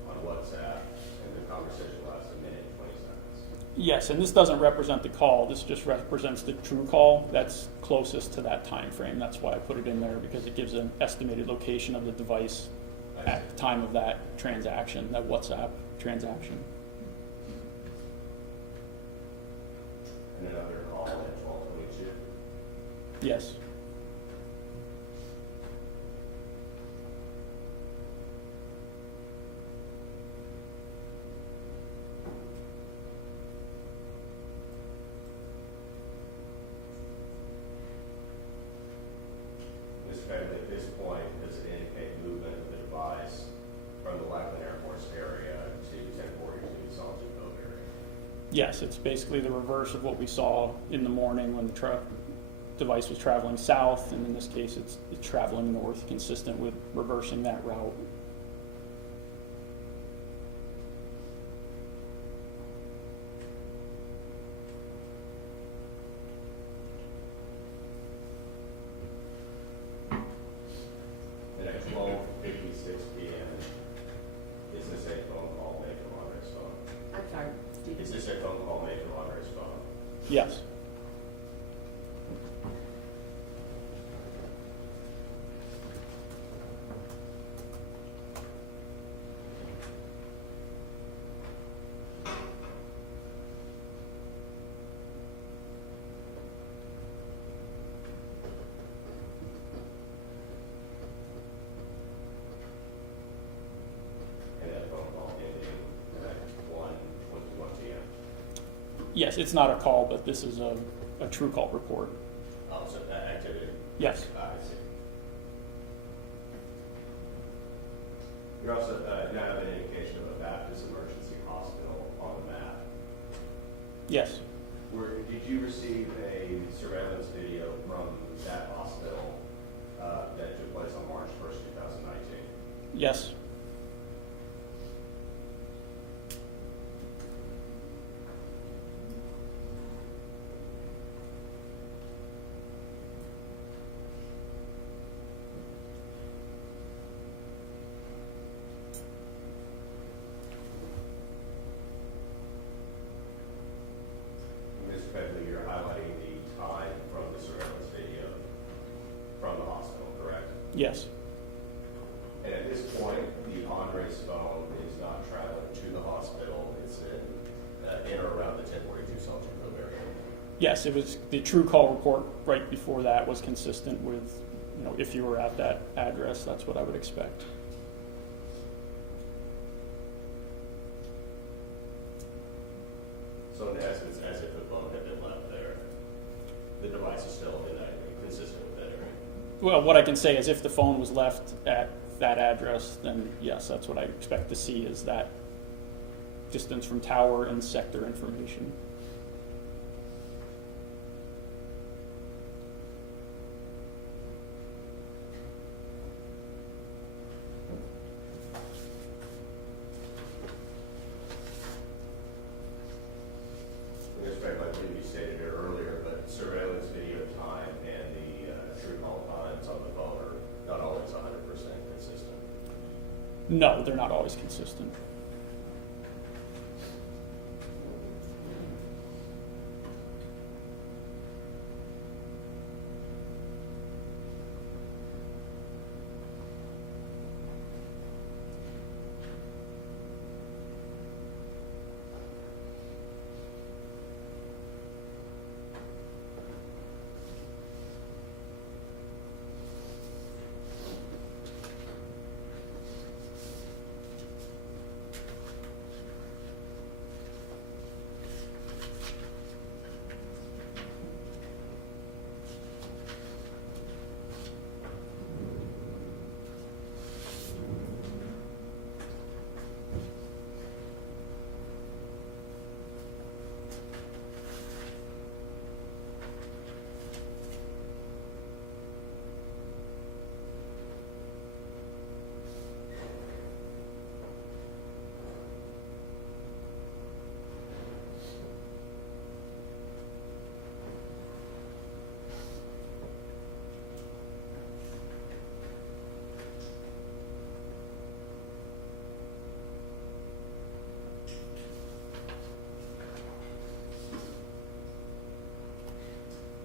on WhatsApp, and the conversation lasts a minute and 20 seconds. Yes, and this doesn't represent the call. This just represents the true call that's closest to that time frame. That's why I put it in there, because it gives an estimated location of the device at the time of that transaction, that WhatsApp transaction. And another call at 12:22. Yes. Mr. Bailey, at this point, does it indicate movement of the device from the Lackland Air Force area to 1042 Solitude Cove area? Yes, it's basically the reverse of what we saw in the morning when the device was traveling south, and in this case it's traveling north, consistent with reversing that route. And at 12:56 p.m., is this a phone call made from Andre's phone? I'm sorry, Steve. Is this a phone call made from Andre's phone? Yes. And that phone call ending at 1:21 p.m. Yes, it's not a call, but this is a true call report. Oh, so that activity? Yes. I see. You also now have an indication of a Baptist Emergency Hospital on the map. Yes. Did you receive a surveillance video from that hospital that took place on March 1st, 2019? Yes. Mr. Begley, you're highlighting the time from the surveillance video from the hospital, correct? Yes. And at this point, the Andre's phone is not traveling to the hospital. It's in or around the 1042 Solitude Cove area. Yes, it was the true call report right before that was consistent with, if you were at that address, that's what I would expect. So in essence, as if the phone had been left there, the device is still in that, consistent with that area. Well, what I can say is if the phone was left at that address, then yes, that's what I expect to see, is that distance from tower and sector information. In respect, I believe you stated it earlier, but surveillance video time and the true call times on the phone are not always 100% consistent. No, they're not always consistent.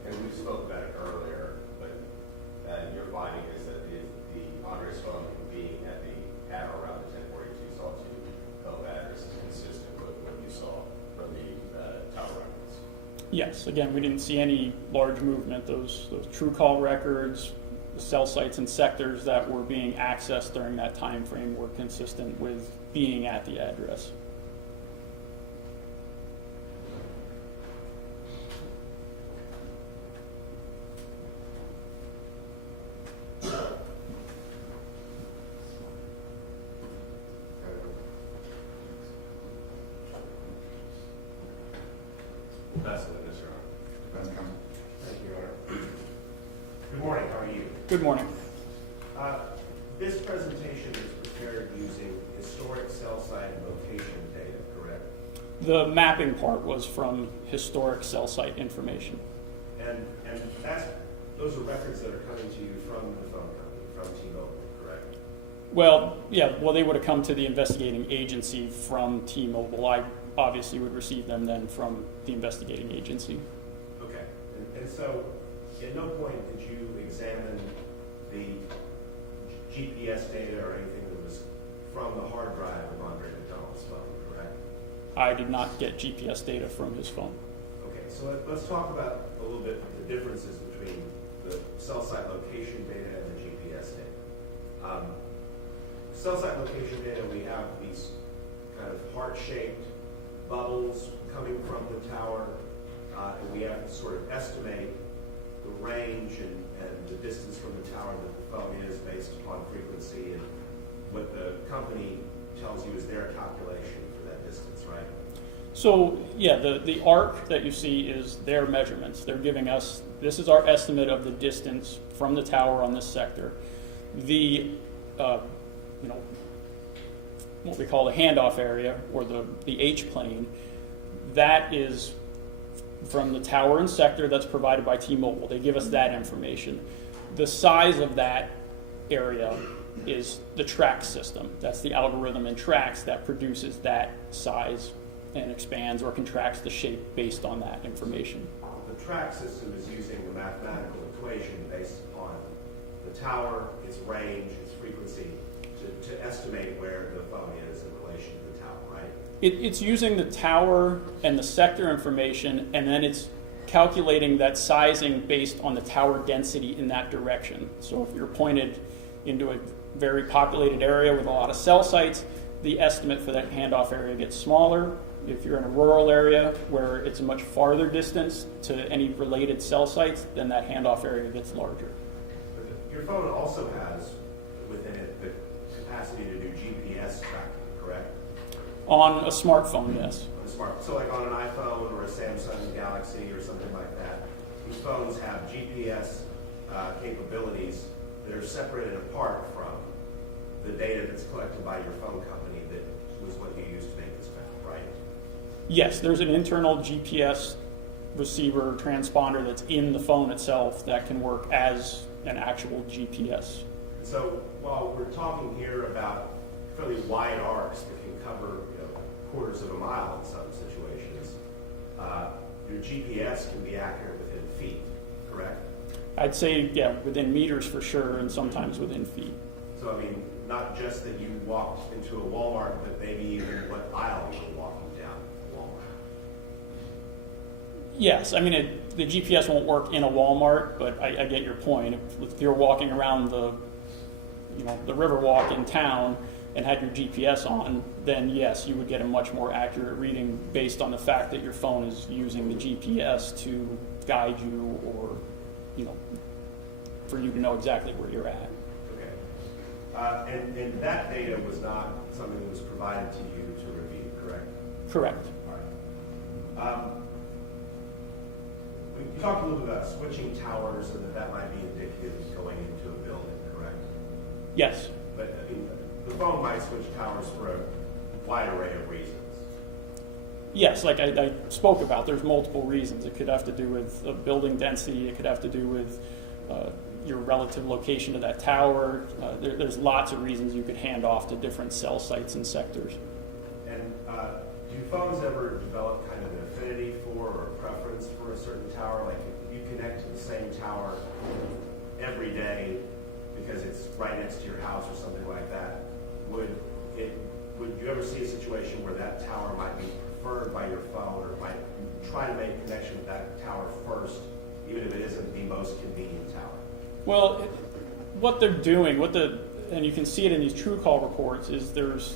And we spoke about it earlier, but your finding is that the Andre's phone being at or around the 1042 Sawtooth Cove address is consistent with what you saw from the tower records. Yes, again, we didn't see any large movement. Those true call records, the cell sites and sectors that were being accessed during that time frame were consistent with being at the address. That's the witness, Your Honor. Defense counsel. Thank you, Your Honor. Good morning, how are you? Good morning. This presentation is prepared using historic cell site and location data, correct? The mapping part was from historic cell site information. And those are records that are coming to you from the phone company, from T-Mobile, correct? Well, yeah, they would have come to the investigating agency from T-Mobile. I obviously would receive them then from the investigating agency. Okay, and so at no point did you examine the GPS data or anything that was from the hard drive of Andre McDonald's phone, correct? I did not get GPS data from his phone. Okay, so let's talk about a little bit the differences between the cell site location data and the GPS data. Cell site location data, we have these kind of heart-shaped bubbles coming from the tower, and we have to sort of estimate the range and the distance from the tower that the phone is based upon frequency and what the company tells you is their calculation for that distance, right? So, yeah, the arc that you see is their measurements. They're giving us, this is our estimate of the distance from the tower on this sector. The, what we call the handoff area, or the H-plane, that is from the tower and sector that's provided by T-Mobile. They give us that information. The size of that area is the Trax system. That's the algorithm in Trax that produces that size and expands or contracts the shape based on that information. The Trax system is using the mathematical equation based upon the tower, its range, its frequency, to estimate where the phone is in relation to the tower, right? It's using the tower and the sector information, and then it's calculating that sizing based on the tower density in that direction. So if you're pointed into a very populated area with a lot of cell sites, the estimate for that handoff area gets smaller. If you're in a rural area where it's a much farther distance to any related cell sites, then that handoff area gets larger. your phone also has within it the capacity to do GPS tracking, correct? On a smartphone, yes. On a so like on an iPhone or a Samsung Galaxy or something like that, these phones have GPS capabilities that are separated apart from the data that's collected by your phone company that was what you used to make this map, right? Yes, there's an internal GPS receiver transponder that's in the phone itself that can work as an actual GPS. So while we're talking here about fairly wide arcs that can cover quarters of a mile in some situations, your GPS can be accurate within feet, correct? I'd say, yeah, within meters for sure, and sometimes within feet. So I mean, not just that you walked into a Walmart, but maybe even what aisle you were walking down at Walmart. Yes, I mean, the GPS won't work in a Walmart, but I get your point. If you're walking around the Riverwalk in town and had your GPS on, then yes, you would get a much more accurate reading based on the fact that your phone is using the GPS to guide you, or for you to know exactly where you're at. Okay. And that data was not something that was provided to you to review, correct? Correct. All right. We talked a little bit about switching towers and that might be indicative of going into a building, correct? Yes. But I mean, the phone might switch towers for a wide array of reasons. Yes, like I spoke about, there's multiple reasons. It could have to do with building density. It could have to do with your relative location to that tower. There's lots of reasons you could hand off to different cell sites and sectors. And do phones ever develop kind of an affinity for or preference for a certain tower? Like if you connect to the same tower every day because it's right next to your house or something like that, would you ever see a situation where that tower might be preferred by your phone, or might try to make a connection with that tower first, even if it isn't the most convenient tower? Well, what they're doing, and you can see it in these true call reports, is there's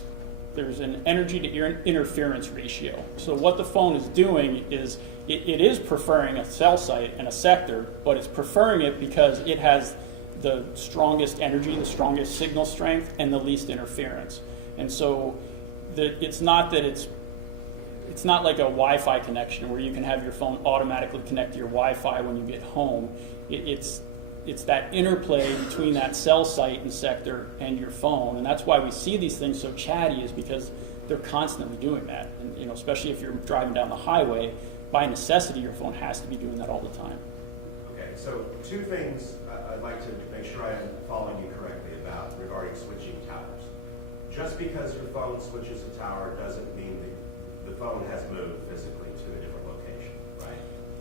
an energy to interference ratio. So what the phone is doing is it is preferring a cell site and a sector, but it's preferring it because it has the strongest energy, the strongest signal strength, and the least interference. And so it's not like a Wi-Fi connection where you can have your phone automatically connect to your Wi-Fi when you get home. It's that interplay between that cell site and sector and your phone, and that's why we see these things so chatty, is because they're constantly doing that. And especially if you're driving down the highway, by necessity, your phone has to be doing that all the time. Okay, so two things I'd like to make sure I am following you correctly about regarding switching towers. Just because your phone switches a tower doesn't mean that the phone has moved physically to a different location, right?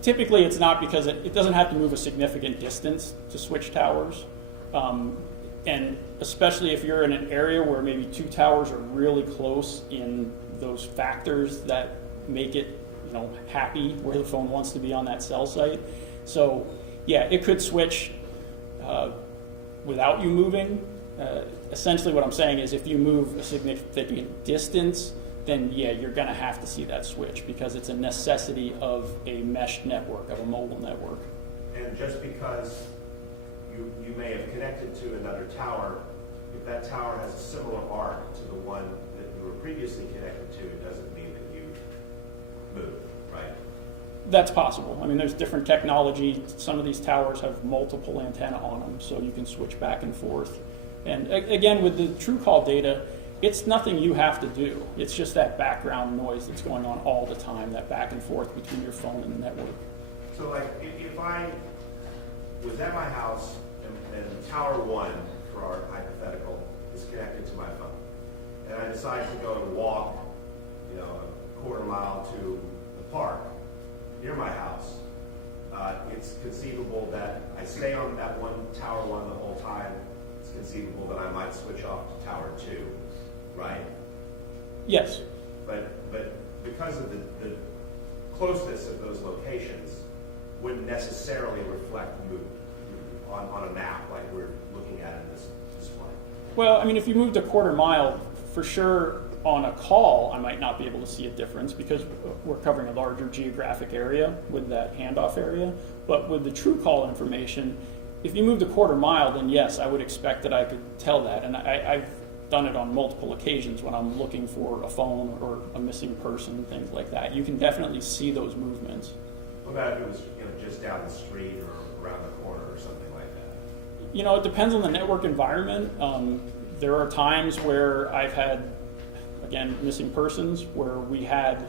Typically, it's not, because it doesn't have to move a significant distance to switch towers. And especially if you're in an area where maybe two towers are really close in those factors that make it happy where the phone wants to be on that cell site. So yeah, it could switch without you moving. Essentially what I'm saying is if you move a significant distance, then yeah, you're going to have to see that switch, because it's a necessity of a mesh network, of a mobile network. And just because you may have connected to another tower, if that tower has a similar arc to the one that you were previously connected to, it doesn't mean that you moved, right? That's possible. I mean, there's different technology. Some of these towers have multiple antenna on them, so you can switch back and forth. And again, with the TrueCall data, it's nothing you have to do. It's just that background noise that's going on all the time, that back and forth between your phone and the network. So like if I was at my house and tower one, for our hypothetical, is connected to my phone, and I decide to go and walk, a quarter mile to the park near my house, it's conceivable that I stay on that tower one the whole time. It's conceivable that I might switch off to tower two, right? Yes. But because of the closeness of those locations, wouldn't necessarily reflect movement on a map like we're looking at in this display. Well, I mean, if you moved a quarter mile, for sure on a call, I might not be able to see a difference because we're covering a larger geographic area with that handoff area. But with the true call information, if you moved a quarter mile, then yes, I would expect that I could tell that. And I've done it on multiple occasions when I'm looking for a phone or a missing person, things like that. You can definitely see those movements. What about if it was, just down the street or around the corner or something like that? It depends on the network environment. There are times where I've had, again, missing persons, where we had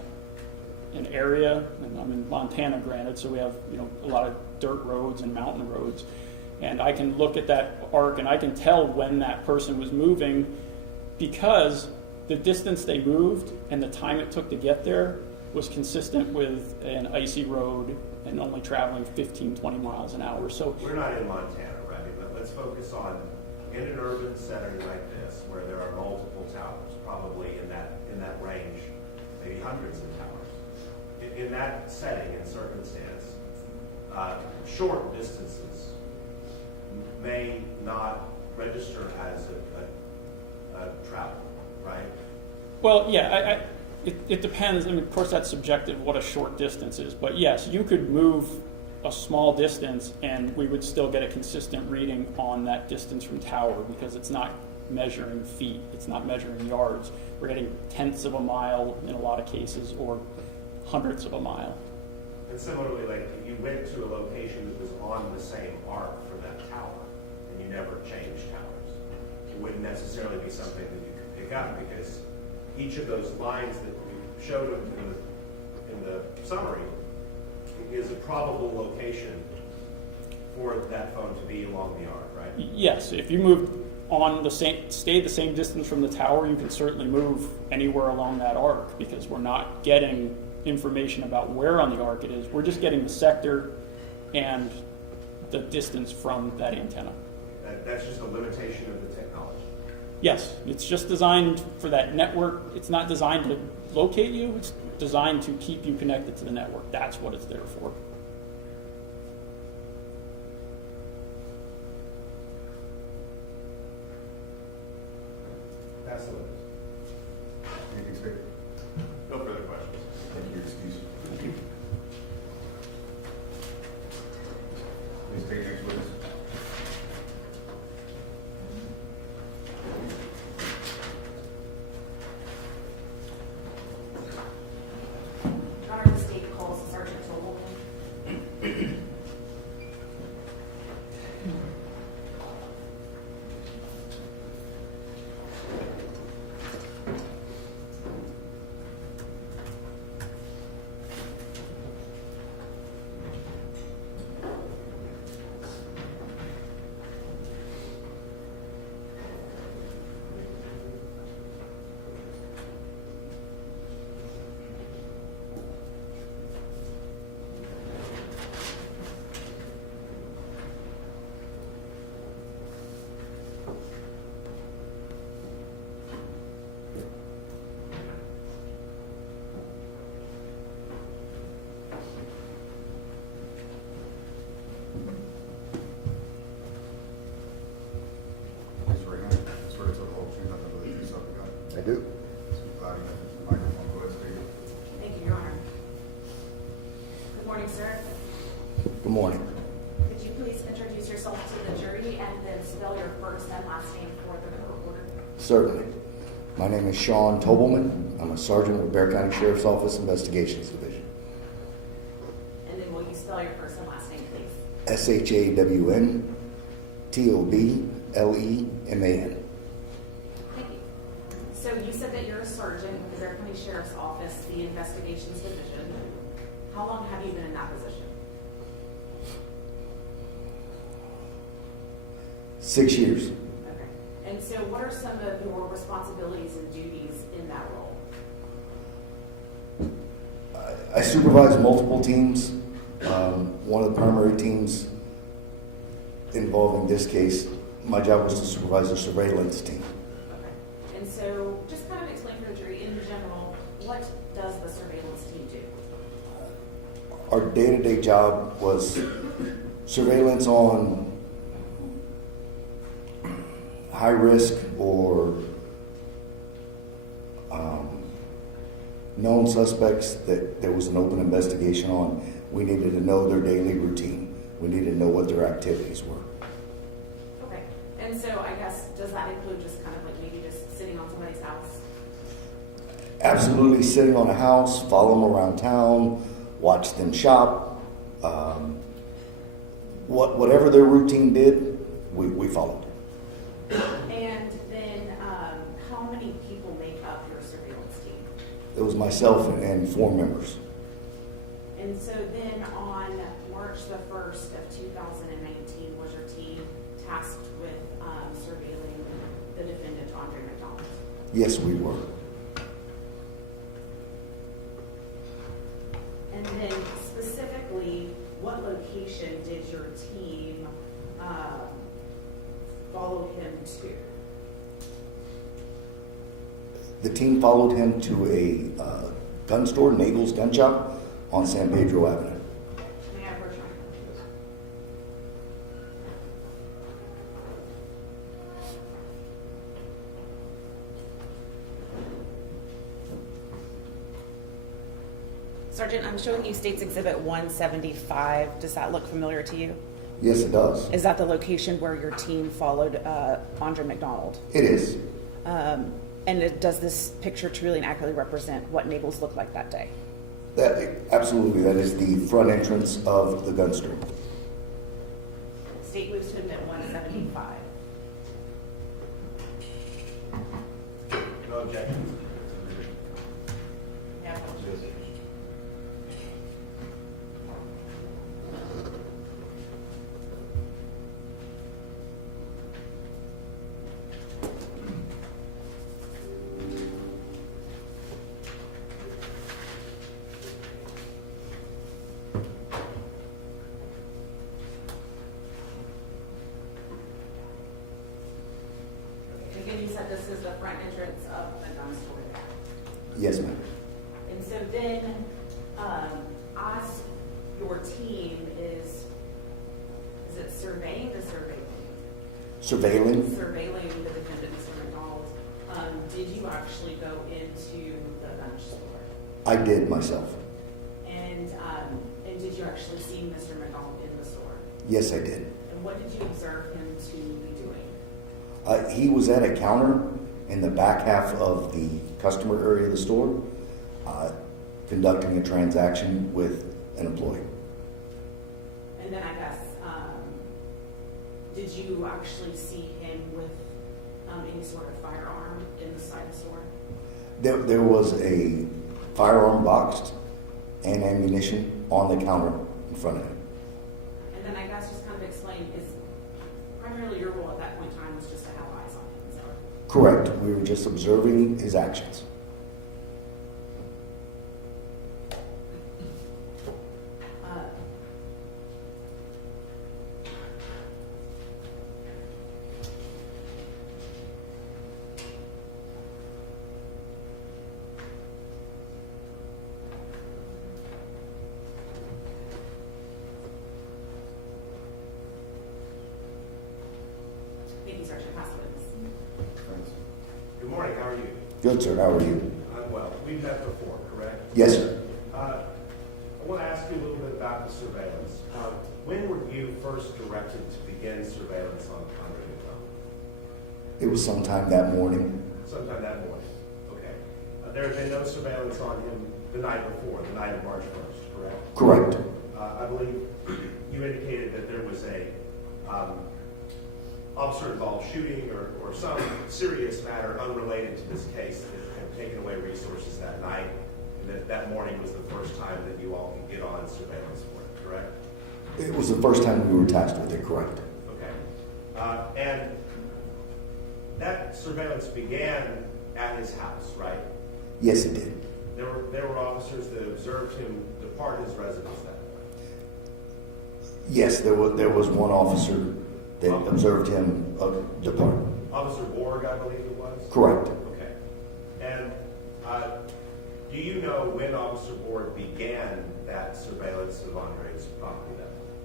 an area, and I'm in Montana, granted, so we have a lot of dirt roads and mountain roads, and I can look at that arc and I can tell when that person was moving, because the distance they moved and the time it took to get there was consistent with an icy road and only traveling 15, 20 miles an hour. So we're not in Montana, right? But let's focus on in an urban setting like this, where there are multiple towers, probably in that range, maybe hundreds of towers. In that setting and circumstance, short distances may not register as a travel, right? Well, yeah, it depends. I mean, of course, that's subjective what a short distance is. But yes, you could move a small distance and we would still get a consistent reading on that distance from tower, because it's not measuring feet, it's not measuring yards. We're getting tenths of a mile in a lot of cases, or hundredths of a mile. And similarly, like if you went to a location that was on the same arc for that tower, and you never changed towers, it wouldn't necessarily be something that you could pick up, because each of those lines that we showed in the summary is a probable location for that phone to be along the arc, right? Yes, if you moved stayed the same distance from the tower, you can certainly move anywhere along that arc, because we're not getting information about where on the arc it is. We're just getting the sector and the distance from that antenna. That's just a limitation of the technology. Yes, it's just designed for that network. It's not designed to locate you. It's designed to keep you connected to the network. That's what it's there for. That's the limit. Anything, sir? No further questions. Thank you, excuse. Please take next witness. Your Honor, the state calls Sergeant Tobleman. Please right hand. Swear to tell the whole truth, nothing but the truth, so help you God. I do. Speak loud into the microphone. Go ahead, speak. Thank you, Your Honor. Good morning, sir. Good morning. Could you please introduce yourself to the jury and then spell your first and last name for the court order? Certainly. My name is Sean Tobleman. I'm a sergeant with Bear County Sheriff's Office Investigations Division. And then will you spell your first and last name, please? SHAWN TOBLEMAN. Thank you. So you said that you're a sergeant with the Bear County Sheriff's Office, the Investigations Division. How long have you been in that position? 6 years. Okay. And so what are some of your responsibilities and duties in that role? I supervise multiple teams. One of the primary teams involving this case, my job was to supervise the surveillance team. Okay. And so just kind of explain for the jury in general, what does the surveillance team do? Our day-to-day job was surveillance on high risk or known suspects that there was an open investigation on. We needed to know their daily routine. We needed to know what their activities were. And so I guess, does that include just kind of like maybe just sitting on somebody's house? Absolutely, sitting on a house, follow them around town, watch them shop. Whatever their routine did, we followed. And then, how many people make up your surveillance team? It was myself and 4 members. And so then on March the 1st of 2019, was your team tasked with surveilling the defendant, Andre McDonald? Yes, we were. And then specifically, what location did your team follow him to? The team followed him to a gun store, Nagel's Gun Shop, on San Pedro Avenue. May I approach my Sergeant, I'm showing you State's Exhibit 175. Does that look familiar to you? Yes, it does. Is that the location where your team followed Andre McDonald? It is. Does this picture truly and accurately represent what Nagel's looked like that day? Absolutely, that is the front entrance of the gun store. State moves to admit 175. No objections. Yeah. Again, you said this is the front entrance of the gun store. Yes, ma'am. And so then, as your team is it surveying or surveilling? Surveilling? Surveilling the defendant, Mr. McDonald. Did you actually go into the gun store? I did myself. And did you actually see Mr. McDonald in the store? Yes, I did. And what did you observe him to be doing? He was at a counter in the back half of the customer area of the store, conducting a transaction with an employee. And then I guess, did you actually see him with any sort of firearm inside the store? There was a firearm box and ammunition on the counter in front of him. And then I guess just kind of explain, is primarily your role at that point in time was just to have eyes on him, is that right? Correct. We were just observing his actions. Thank you, Sergeant. Pass the witness. Good morning, how are you? Good, sir. How are you? I'm well. We've met before, correct? Yes, sir. I want to ask you a little bit about the surveillance. When were you first directed to begin surveillance on Andre McDonald? It was sometime that morning. Sometime that morning. Okay. There had been no surveillance on him the night before, the night of March 1st, correct? Correct. I believe you indicated that there was a officer-involved shooting or some serious matter unrelated to this case that had taken away resources that night, and that morning was the first time that you all could get on surveillance for it, correct? It was the first time we were tasked with it, correct. Okay. And that surveillance began at his house, right? Yes, it did. There were officers that observed him depart his residence that morning. Yes, there was one officer that observed him depart. Officer Borg, I believe it was? Correct. Okay. And do you know when Officer Borg began that surveillance of Andre's property that morning?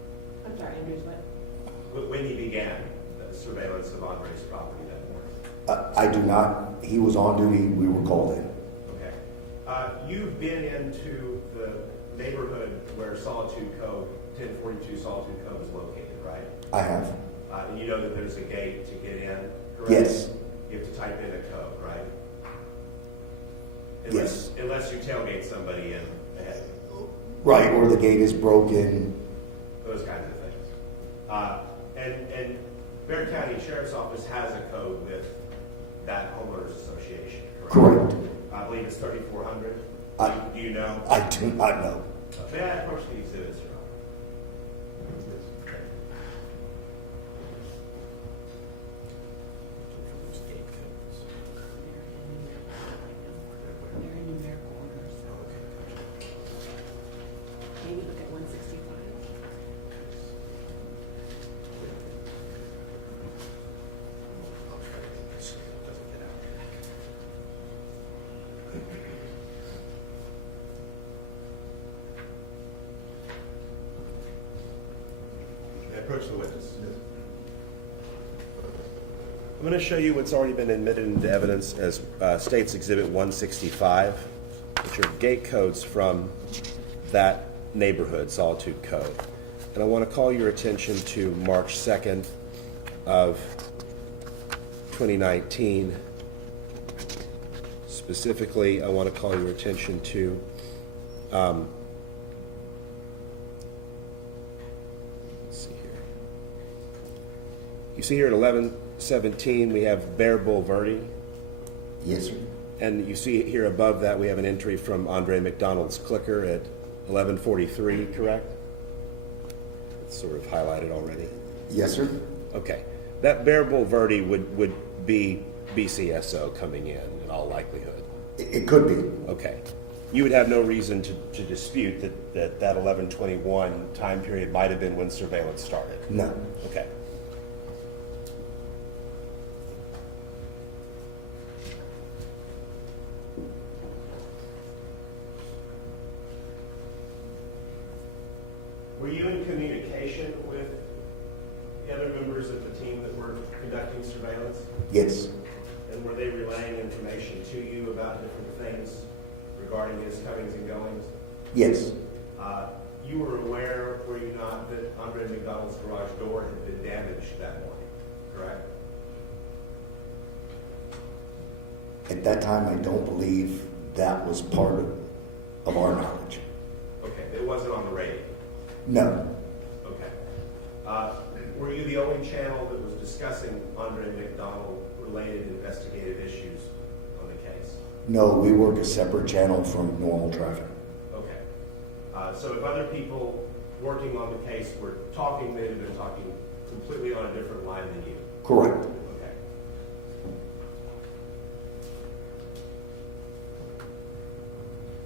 I'm sorry, Andrews, what? When he began the surveillance of Andre's property that morning? I do not. He was on duty. We were called in. Okay. You've been into the neighborhood where Solitude Cove, 1042 Solitude Cove is located, right? I have. And you know that there's a gate to get in, correct? Yes. You have to type in a code, right? Yes. Unless you tailgate somebody in ahead, Right, or the gate is broken. those kinds of things. And Bear County Sheriff's Office has a code with that homeowners association, correct? Correct. I believe it's 3,400. I- Do you know? I do not know. May I approach the exhibits, Your Honor? They're in numerical order, so. Maybe look at 165. May I approach the witness? I'm going to show you what's already been admitted into evidence as State's Exhibit 165, which are gate codes from that neighborhood, Solitude Code. And I want to call your attention to March 2nd of 2019. Specifically, I want to call your attention to let's see here. You see here at 11:17 we have Bear Bulverde, Yes, sir. and you see here above that we have an entry from Andre McDonald's clicker at 11:43, correct? It's sort of highlighted already. Yes, sir. Okay. That Bear Bulverde would be BCSO coming in all likelihood. It could be. Okay. You would have no reason to dispute that 11:21 time period might have been when surveillance started. No. Okay. Were you in communication with the other members of the team that were conducting surveillance? Yes. And were they relaying information to you about different things regarding his comings and goings? Yes. You were aware, were you not, that Andre McDonald's garage door had been damaged that morning, correct? At that time, I don't believe that was part of our knowledge. Okay, it wasn't on the radio. No. Okay. Were you the only channel that was discussing Andre McDonald-related investigative issues on the case? No, we work a separate channel from normal traffic. Okay. So if other people working on the case were talking, they'd have been talking completely on a different line than you? Correct. Okay.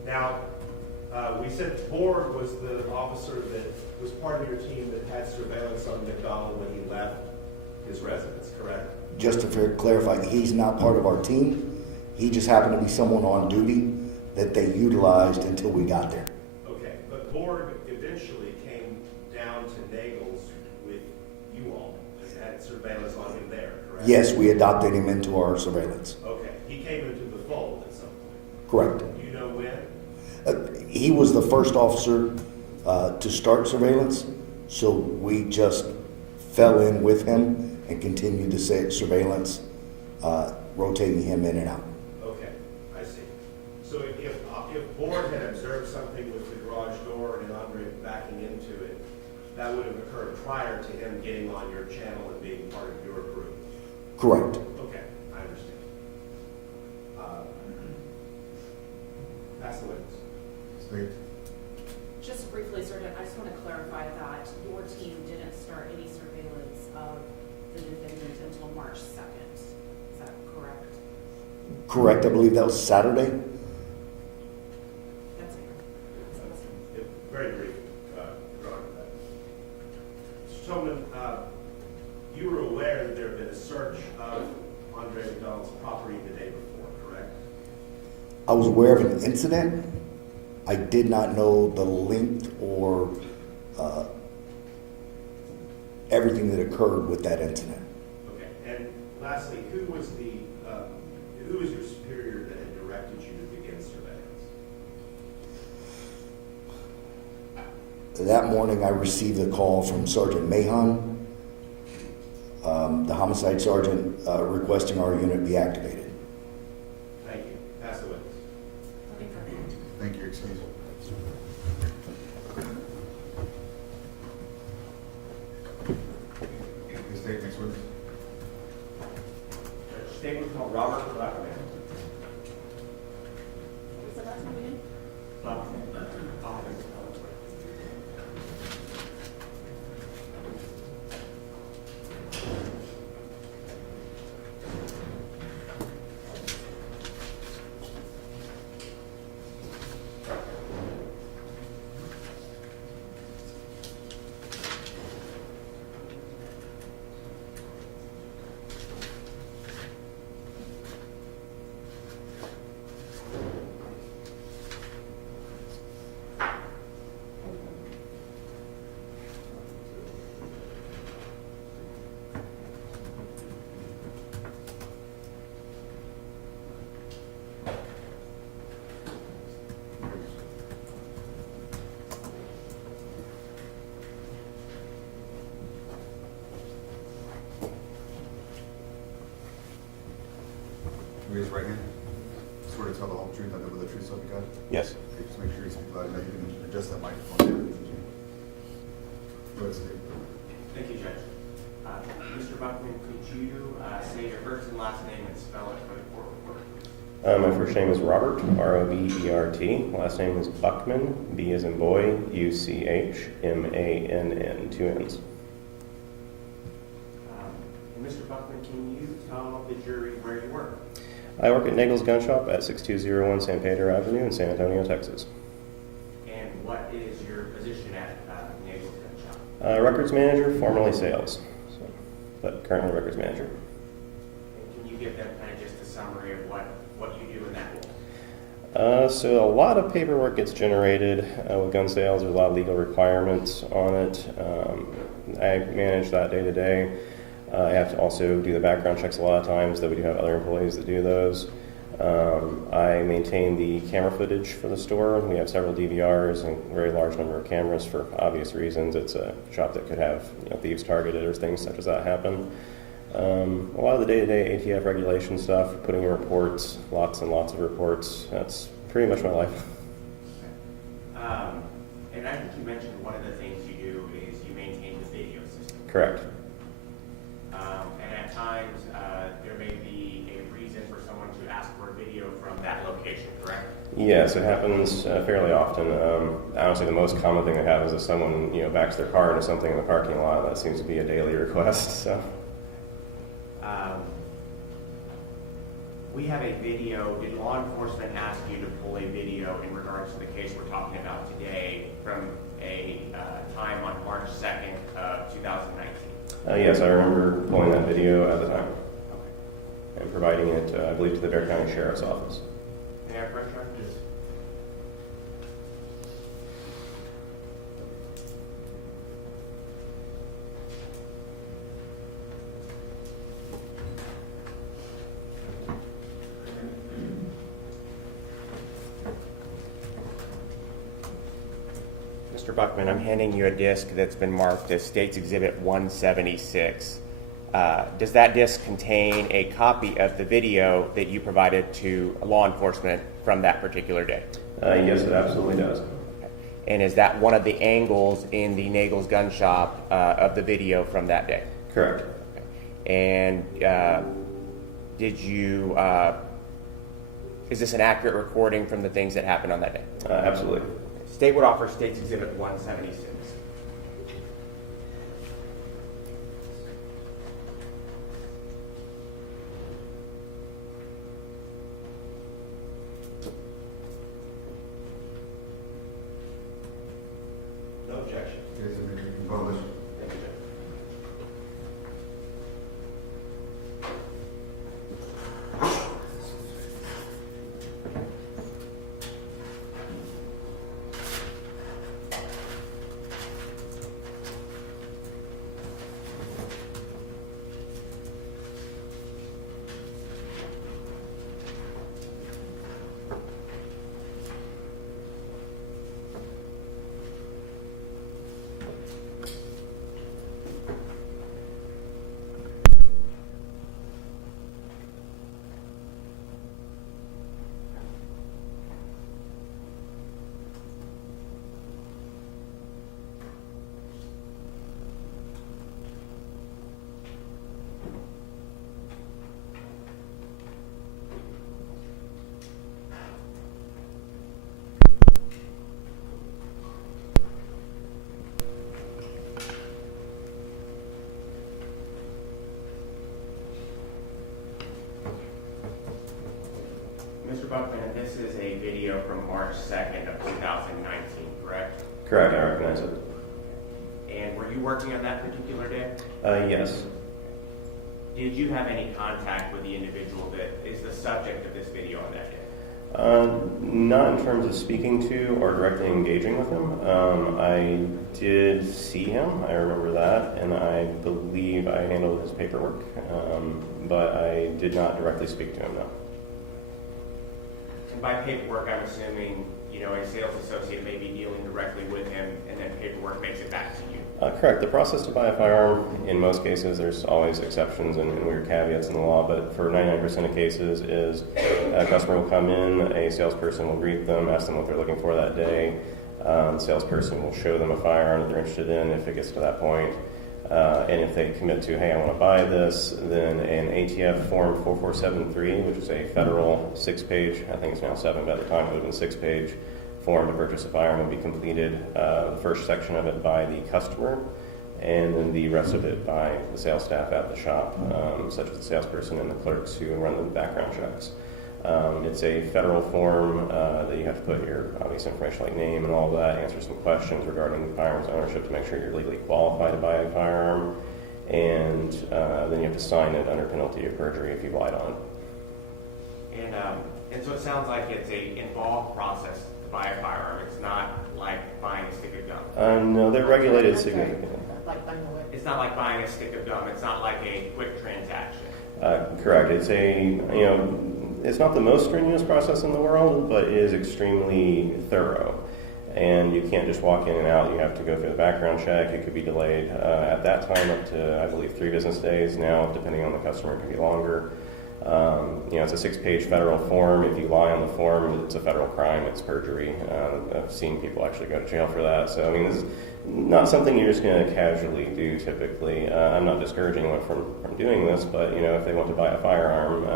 Now, we said Board was the officer that was part of your team that had surveillance on McDonald when he left his residence, correct? Just to clarify, he's not part of our team. He just happened to be someone on duty that they utilized until we got there. Okay, but Board eventually came down to Nagel's with you all and had surveillance on him there, correct? Yes, we adopted him into our surveillance. Okay, he came into the fold at some point. Correct. Do you know when? He was the first officer to start surveillance, so we just fell in with him and continued to say surveillance, rotating him in and out. Okay, I see. So if Board had observed something with the garage door and Andre backing into it, that would have occurred prior to him getting on your channel and being part of your group? Correct. Okay, I understand. Pass the witness. State. Just briefly, sir, I just want to clarify that your team didn't start any surveillance of the defendant until March 2nd. Is that correct? Correct. I believe that was Saturday. That's it. Very brief, Your Honor. Mr. Tillman, you were aware that there had been a search of Andre McDonald's property the day before, correct? I was aware of an incident. I did not know the length or everything that occurred with that incident. Okay, and lastly, who was your superior that had directed you to begin surveillance? That morning, I received a call from Sergeant Mahon the homicide sergeant requesting our unit be activated. Thank you. Pass the witness. Thank you, excuse me. The state next witness. Statement called Robert Blackman. What's the last name again? Raise your right hand. Swear to tell the whole truth, nothing but the truth, so help you God. Yes. Okay, just make sure you speak loud enough. You can adjust that microphone. Go ahead, Steve. Thank you, Judge. Mr. Buckman, could you say your first and last name and spell it for the court reporter? My first name is Robert, Robert. Last name is Buckman, B as in boy, Uchmann, 2 N's. And Mr. Buckman, can you tell the jury where you work? I work at Nagel's Gun Shop at 6201 San Pedro Avenue in San Antonio, Texas. And what is your position at Nagel's Gun Shop? Records manager, formerly sales, but currently records manager. And can you give them kind of just a summary of what you do in that role? So a lot of paperwork gets generated with gun sales. There's a lot of legal requirements on it. I manage that day to day. I have to also do the background checks a lot of times, though we do have other employees that do those. I maintain the camera footage for the store. We have several DVRs and a very large number of cameras for obvious reasons. It's a shop that could have thieves targeted or things such as that happen. A lot of the day-to-day ATF regulation stuff, putting in reports, lots and lots of reports. That's pretty much my life. And I think you mentioned one of the things you do is you maintain the video system. Correct. And at times, there may be a reason for someone to ask for a video from that location, correct? Yes, it happens fairly often. Honestly, the most common thing that happens is someone backs their car into something in the parking lot. That seems to be a daily request. So. We have a video. Did law enforcement ask you to pull a video in regards to the case we're talking about today from a time on March 2nd of 2019? Yes, I remember pulling that video at the time Okay. and providing it, I believe, to the Bexar County Sheriff's Office. May I correct you? Yes. Mr. Buckman, I'm handing you a disc that's been marked as State's Exhibit 176. Does that disc contain a copy of the video that you provided to law enforcement from that particular day? Yes, it absolutely does. And is that one of the angles in the Nagel's Gun Shop of the video from that day? Correct. And did you, is this an accurate recording from the things that happened on that day? Absolutely. State would offer State's Exhibit 176. No objection. Yes, I mean, you can publish. Thank you, Judge. Mr. Buckman, this is a video from March 2nd of 2019, correct? Correct, I recognize it. And were you working on that particular day? Yes. Did you have any contact with the individual that is the subject of this video on that day? Not in terms of speaking to or directly engaging with him. I did see him, I remember that, and I believe I handled his paperwork, but I did not directly speak to him, no. And by paperwork, I'm assuming, a sales associate may be dealing directly with him, and then paperwork makes it back to you. Correct. The process to buy a firearm, in most cases, there's always exceptions and weird caveats in the law, but for 99% of cases is a customer will come in, a salesperson will greet them, ask them what they're looking for that day. The salesperson will show them a firearm that they're interested in if it gets to that point. And if they commit to, hey, I want to buy this, then an ATF Form 4473, which is a federal 6-page, I think it's now 7, but at the time it would have been 6-page form to purchase a firearm, would be completed, the first section of it by the customer, and then the rest of it by the sales staff at the shop, such as the salesperson and the clerks who run the background checks. It's a federal form that you have to put your obvious information like name and all of that, answer some questions regarding firearms ownership to make sure you're legally qualified to buy a firearm, and then you have to sign it under penalty of perjury if you lied on it. And so it sounds like it's an involved process to buy a firearm. It's not like buying a stick of gum. No, they're regulated significantly. It's not like buying a stick of gum. It's not like a quick transaction. Correct. It's it's not the most strenuous process in the world, but it is extremely thorough. And you can't just walk in and out. You have to go through the background check. It could be delayed at that time up to, I believe, 3 business days. Now, depending on the customer, it can be longer. It's a 6-page federal form. If you lie on the form, it's a federal crime. It's perjury. I've seen people actually go to jail for that. So, this is not something you're just going to casually do typically. I'm not discouraging anyone from doing this, but, if they want to buy a firearm,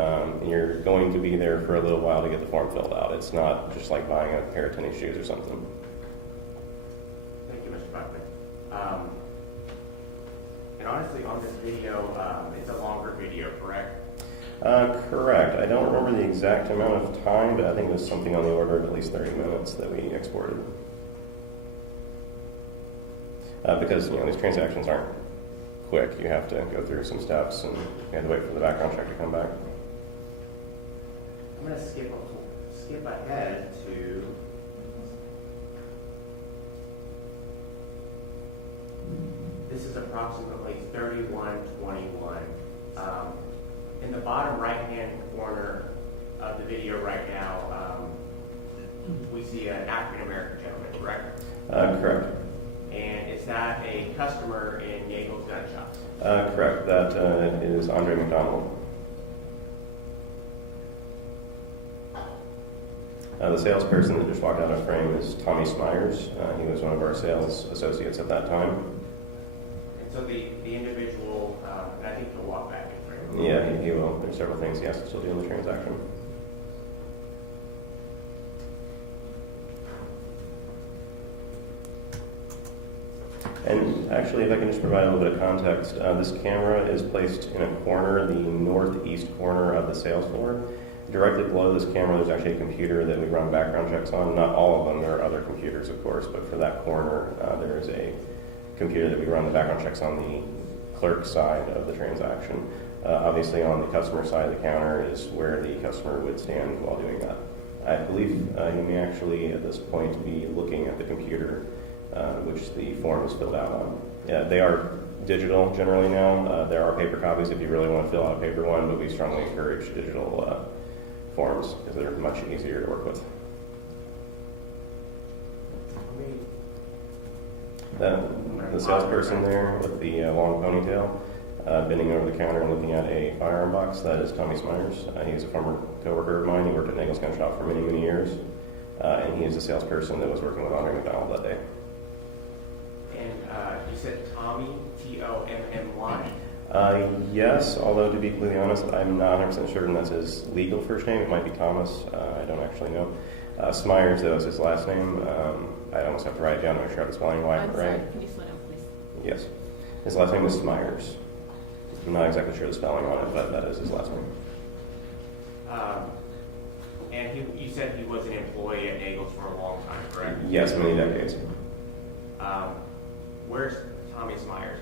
you're going to be there for a little while to get the form filled out. It's not just like buying a pair of tennis shoes or something. Thank you, Mr. Buckman. And honestly, on this video, it's a longer video, correct? Correct. I don't remember the exact amount of time, but I think it was something on the order of at least 30 minutes that we exported. Because, these transactions aren't quick. You have to go through some steps, and you have to wait for the background check to come back. I'm going to skip ahead to this is approximately 31:21. In the bottom right-hand corner of the video right now, we see an African-American gentleman, correct? Correct. And is that a customer in Yeagel's Gun Shop? Correct. That is Andre McDonald. The salesperson that just walked out of frame is Tommy Smyers. He was one of our sales associates at that time. And so the individual, and I think he'll walk back in frame. Yeah, he will. There's several things he has to still do in the transaction. And actually, if I can just provide a little bit of context, this camera is placed in a corner, the northeast corner of the sales floor. Directly below this camera, there's actually a computer that we run background checks on. Not all of them. There are other computers, of course, but for that corner, there is a computer that we run the background checks on the clerk side of the transaction. Obviously, on the customer side of the counter is where the customer would stand while doing that. I believe you may actually, at this point, be looking at the computer which the form is filled out on. Yeah, they are digital generally now. There are paper copies if you really want to fill out a paper one, but we strongly encourage digital forms because they're much easier to work with. The salesperson there with the long ponytail, bending over the counter and looking at a firearm box, that is Tommy Smyers. He's a former coworker of mine. He worked at Yeagel's Gun Shop for many, many years. And he is the salesperson that was working with Andre McDonald that day. And you said Tommy, Tommy? Yes, although to be completely honest, I'm not 100% certain that's his legal first name. It might be Thomas. I don't actually know. Smyers, though, is his last name. I almost have to write it down to make sure I have the spelling right. I'm sorry, can you slow down, please? Yes. His last name is Smyers. I'm not exactly sure the spelling on it, but that is his last name. And vehicles for a long time, correct? Yes, many decades. Where's Tommy Smyers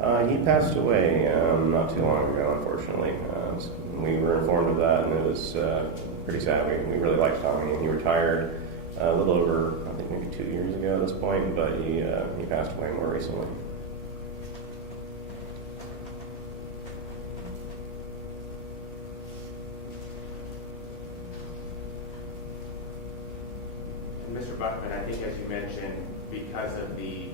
now? He passed away not too long ago, unfortunately. We were informed of that, and it was pretty sad. We really liked Tommy, and he retired a little over, I think, maybe 2 years ago at this point, but he passed away more recently. And Mr. Buckman, I think as you mentioned, because of the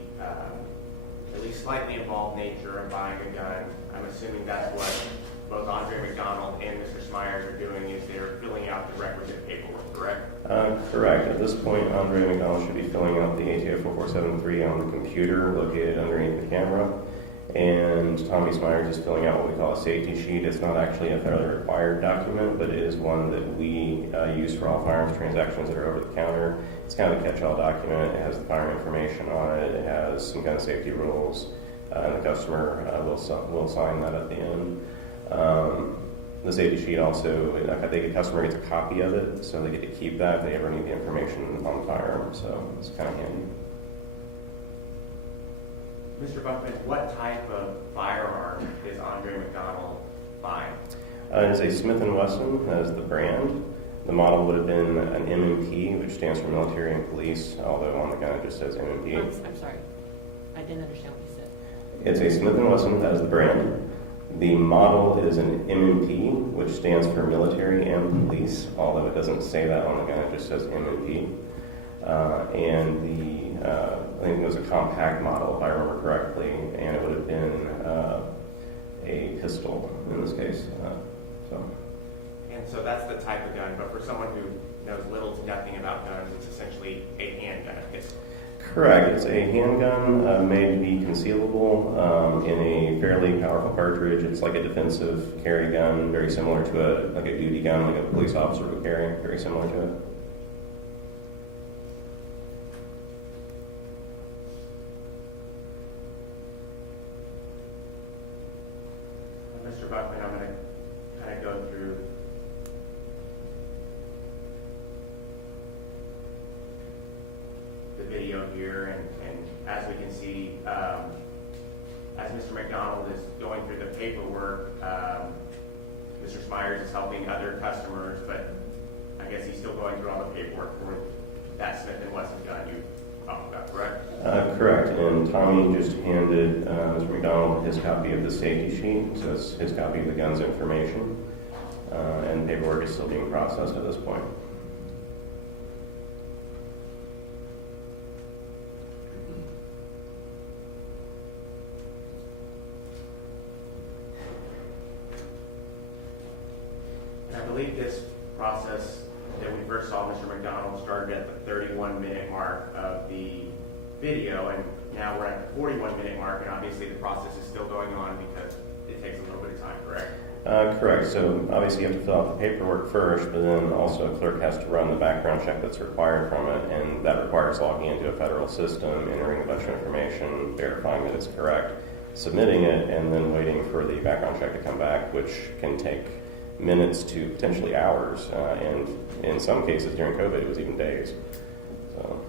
at least slightly involved nature of buying a gun, I'm assuming that's what both Andre McDonald and Mr. Smyers are doing, is they're filling out the requisite paperwork, correct? Correct. At this point, Andre McDonald should be filling out the ATO 4473 on the computer located underneath the camera, and Tommy Smyers is filling out what we call a safety sheet. It's not actually a federally required document, but it is one that we use for all firearms transactions that are over the counter. It's kind of a catch-all document. It has the firearm information on it. It has some gun safety rules, and the customer will sign that at the end. The safety sheet also, the customer gets a copy of it, so they get to keep that if they ever need the information on the firearm, so it's kind of handy. Mr. Buckman, what type of firearm is Andre McDonald buying? It is a Smith & Wesson as the brand. The model would have been an M&P, which stands for military and police, although on the gun it just says M&P. I'm sorry. I didn't understand what you said. It's a Smith & Wesson, that is the brand. The model is an M&P, which stands for military and police, although it doesn't say that on the gun, it just says M&P. I think it was a compact model, if I remember correctly, and it would have been a pistol in this case. And so that's the type of gun, but for someone who knows little to nothing about guns, it's essentially a handgun, a pistol. Correct. It's a handgun made to be concealable in a fairly powerful cartridge. It's like a defensive carry gun, very similar to a duty gun, like a police officer would carry, very similar to it. Mr. Buckman, I'm going to kind of go through the video here, and as we can see, as Mr. McDonald is going through the paperwork, Mr. Smyers is helping other customers, but I guess he's still going through all the paperwork for that Smith & Wesson gun you talked about, correct? Correct, and Tommy just handed Mr. McDonald his copy of the safety sheet, so it's his copy of the gun's information, and paperwork is still being processed at this point. And I believe this process that we first saw Mr. McDonald started at the 31-minute mark of the video, and now we're at the 41-minute mark, and obviously the process is still going on because it takes a little bit of time, correct? Correct. So obviously you have to fill out the paperwork first, but then also a clerk has to run the background check that's required from it, and that requires logging into a federal system, entering a bunch of information, verifying that it's correct, submitting it, and then waiting for the background check to come back, which can take minutes to potentially hours, and in some cases during COVID it was even days. So.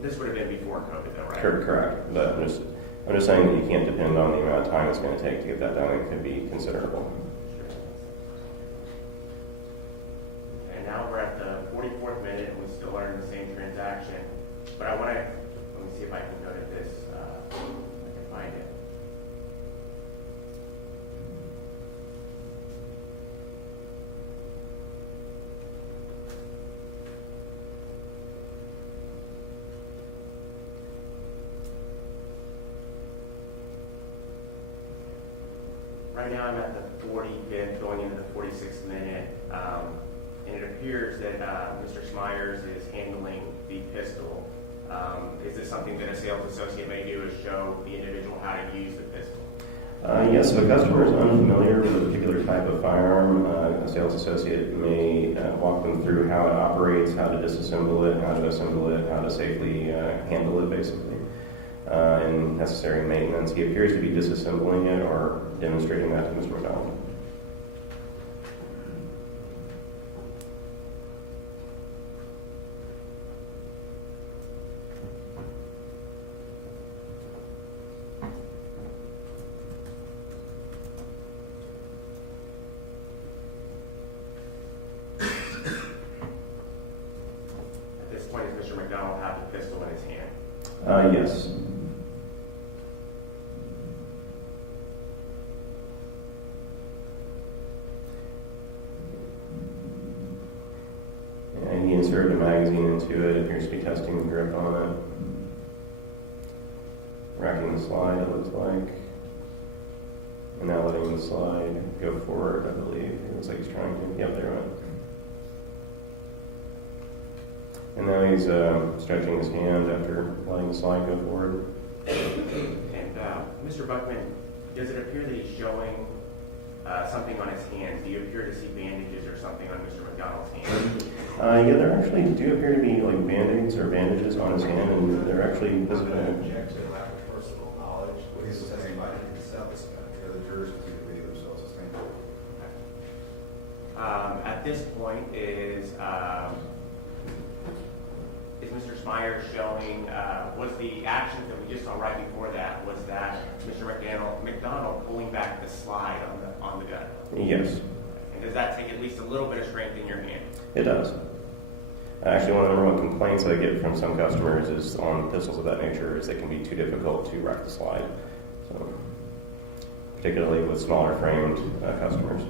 This would have been before COVID, though, right? Correct. But I'm just saying that you can't depend on the amount of time it's going to take to get that done. It could be considerable. And now we're at the 44th minute, and we still are in the same transaction. But let me see if I can go to this. I can find it. Right now I'm at the 45th, going into the 46th minute, and it appears that Mr. Smyers is handling the pistol. Is this something that a sales associate may do, is show the individual how to use the pistol? Yes, if a customer is unfamiliar with a particular type of firearm, a sales associate may walk them through how it operates, how to disassemble it, how to assemble it, how to safely handle it, basically, and necessary maintenance. He appears to be disassembling it or demonstrating that to Mr. McDonald. Yes. And he inserted a magazine into it, appears to be testing the grip on it. Racking the slide, it looks like. And now letting the slide go forward, I believe. It looks like he's trying to. Yep, there it went. And now he's stretching his hand after letting the slide go forward. And Mr. Buckman, does it appear that he's showing something on his hands? Do you appear to see bandages or something on Mr. McDonald's hand? Yeah, there actually do appear to be like band-aids or bandages on his hand, and they're actually visible. Object to lack of personal knowledge. What he's testifying himself, the jurors can see the video themselves. At this point, is Mr. Smyers showing, was the action that we just saw right before that, was that Mr. McDonald pulling back the slide on the gun? Yes, And does that take at least a little bit of strength in your hand? it does. Actually, one of the number one complaints I get from some customers is on pistols of that nature is they can be too difficult to rack the slide. So, particularly with smaller framed customers.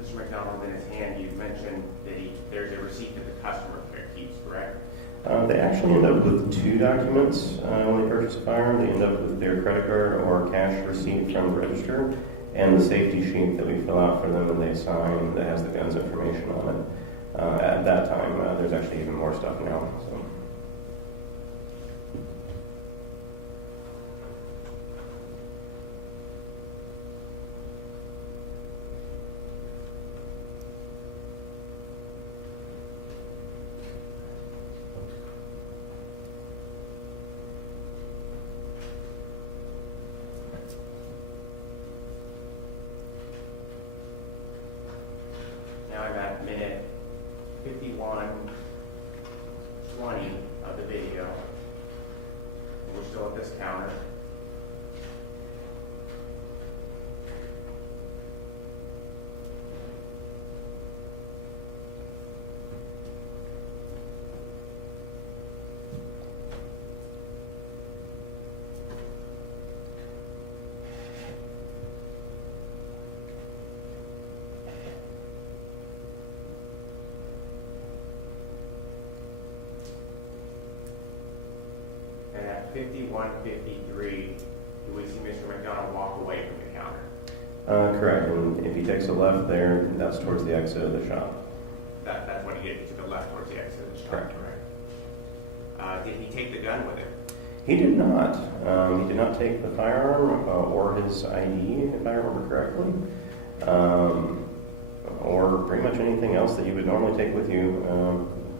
Mr. McDonald, in his hand, you mentioned that there's a receipt that the customer keeps, correct? They actually end up with two documents when they purchase a firearm. They end up with their credit card or cash receipt from the register and the safety sheet that we fill out for them and they sign that has the gun's information on it. At that time, there's actually even more stuff now. So. Now I'm at minute 51:20 of the video. We're still at this counter. And at 51:53, do we see Mr. McDonald walk away from the counter? Correct. And if he takes a left there, that's towards the exit of the shop. That's when he took a left towards the exit of the shop, Correct. Did he take the gun with him? He did not. He did not take the firearm or his ID, if I remember correctly, or pretty much anything else that you would normally take with you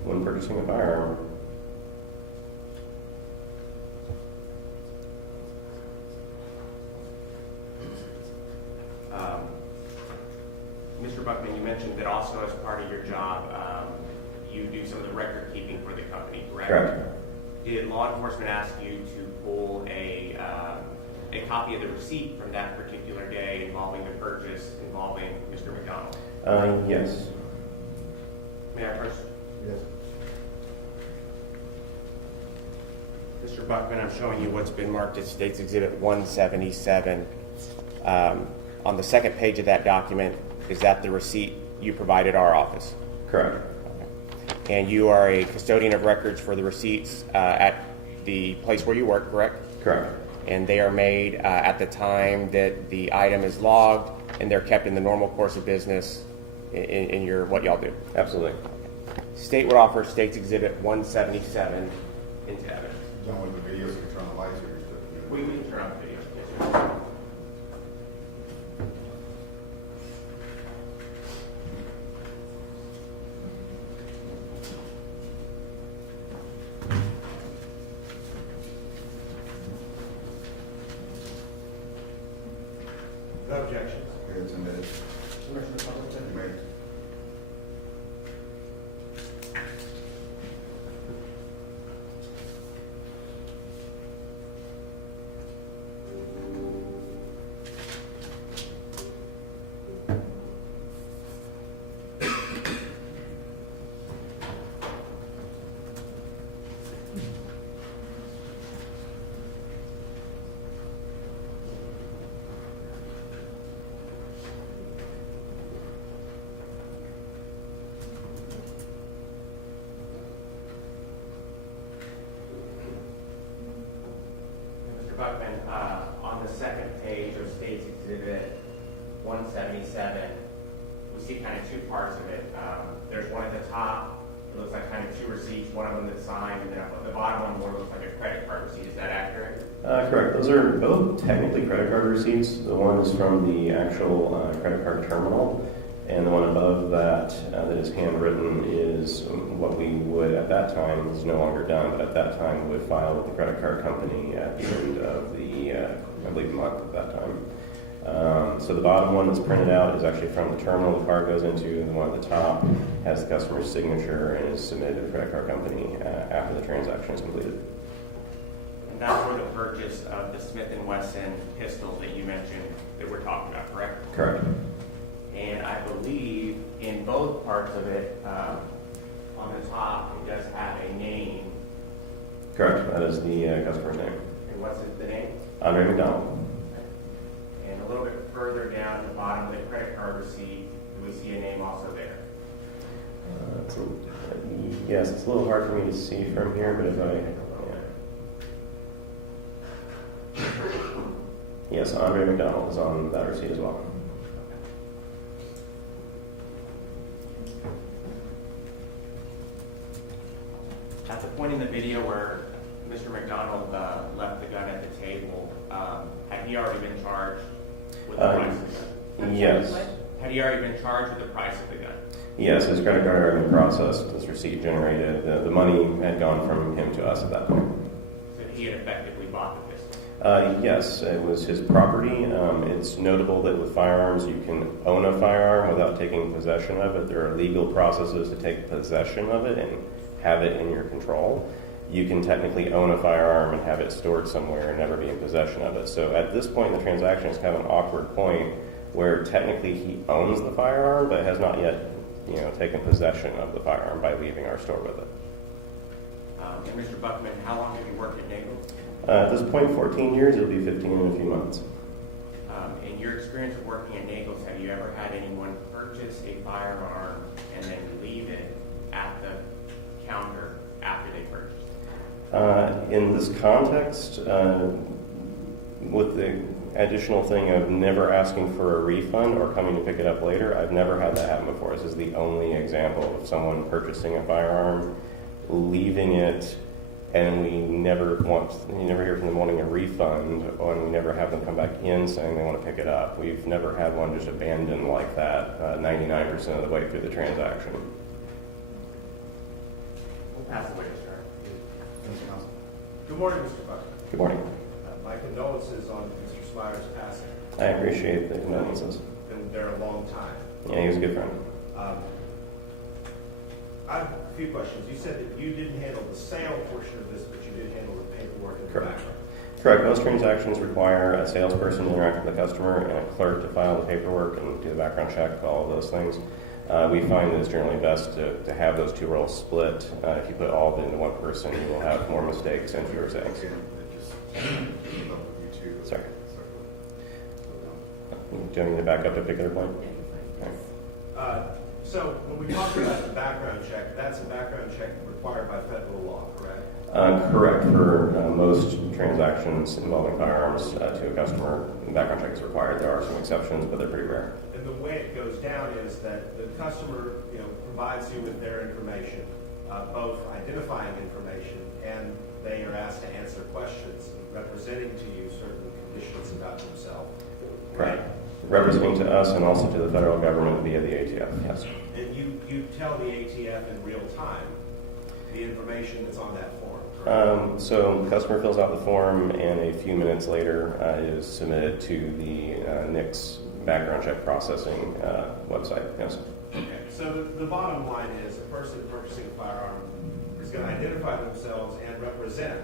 when purchasing a firearm. Mr. Buckman, you mentioned that also as part of your job, you do some of the record keeping for the company, correct? Correct. Did law enforcement ask you to pull a copy of the receipt from that particular day involving the purchase involving Mr. McDonald? Yes. May I first? Yes. Mr. Buckman, I'm showing you what's been marked as State's Exhibit 177. On the second page of that document, is that the receipt you provided our office? Correct. And you are a custodian of records for the receipts at the place where you work, correct? Correct. And they are made at the time that the item is logged, and they're kept in the normal course of business in your what y'all do. Absolutely. State would offer State's Exhibit 177 into evidence. John, with the videos, you can turn on the lights or you're just. We can turn on the video. Yes, sir. No objections. Okay, it's admitted. You may. Mr. Buckman, on the second page of State's Exhibit 177, we see kind of two parts of it. There's one at the top, it looks like kind of two receipts, one of them that's signed, and then at the bottom one more looks like a credit card receipt. Is that accurate? Correct. Those are both technically credit card receipts. The one is from the actual credit card terminal, and the one above that that is handwritten is what we would at that time, is no longer done, but at that time would file with the credit card company at the end of the, I believe, month at that time. So the bottom one that's printed out is actually from the terminal the card goes into, and the one at the top has the customer's signature and is submitted to the credit card company after the transaction is completed. And that's for the purchase of the Smith & Wesson pistols that you mentioned that we're talking about, correct? Correct. And I believe in both parts of it, on the top, it does have a name. Correct. That is the customer's name. And what's the name? Andre McDonald. And a little bit further down the bottom of the credit card receipt, do we see a name also there? Yes, it's a little hard for me to see from here, but if I... Yes, Andre McDonald is on that receipt as well. At the point in the video where Mr. McDonald left the gun at the table, had he already been charged with the price of the gun? Yes. Had he already been charged with the price of the gun? Yes, his credit card had been processed, this receipt generated. The money had gone from him to us at that point. So he had effectively bought the pistol? Yes, it was his property. It's notable that with firearms, you can own a firearm without taking possession of it. There are legal processes to take possession of it and have it in your control. You can technically own a firearm and have it stored somewhere and never be in possession of it. So at this point in the transaction, it's kind of an awkward point where technically he owns the firearm, but has not yet, taken possession of the firearm by leaving our store with it. And Mr. Buckman, how long have you worked at Nagel? At this point, 14 years. It'll be 15 in a few months. In your experience of working at Nagel's, have you ever had anyone purchase a firearm and then leave it at the counter after they purchased? In this context, with the additional thing of never asking for a refund or coming to pick it up later, I've never had that happen before. This is the only example of someone purchasing a firearm, leaving it, and you never hear from them wanting a refund, and we never have them come back in saying they want to pick it up. We've never had one just abandoned like that 99% of the way through the transaction. We'll pass the witness, sir. Good morning, Mr. Buckman. Good morning. My condolences on Mr. Smire's passing. I appreciate the condolences. Been there a long time. Yeah, he was a good friend. I have a few questions. You said that you didn't handle the sale portion of this, but you did handle the paperwork and the Correct. background. Correct. Most transactions require a salesperson to interact with the customer and a clerk to file the paperwork and do the background check, all of those things. We find that it's generally best to have those two roles split. If you put all of it into one person, you will have more mistakes and fewer sales. Again, it just came up with you too. Sorry. Do you want me to back up to a particular point? So when we talk about the background check, that's a background check required by federal law, correct? Correct. For most transactions involving firearms to a customer, background check is required. There are some exceptions, but they're pretty rare. And the way it goes down is that the customer, provides you with their information, both identifying information, and they are asked to answer questions representing to you certain conditions about themselves. Right. Representing to us and also to the federal government via the ATF, yes. And you tell the ATF in real time the information that's on that form, correct? So the customer fills out the form, and a few minutes later is submitted to the NICS background check processing website, yes. Okay, so the bottom line is a person purchasing a firearm is going to identify themselves and represent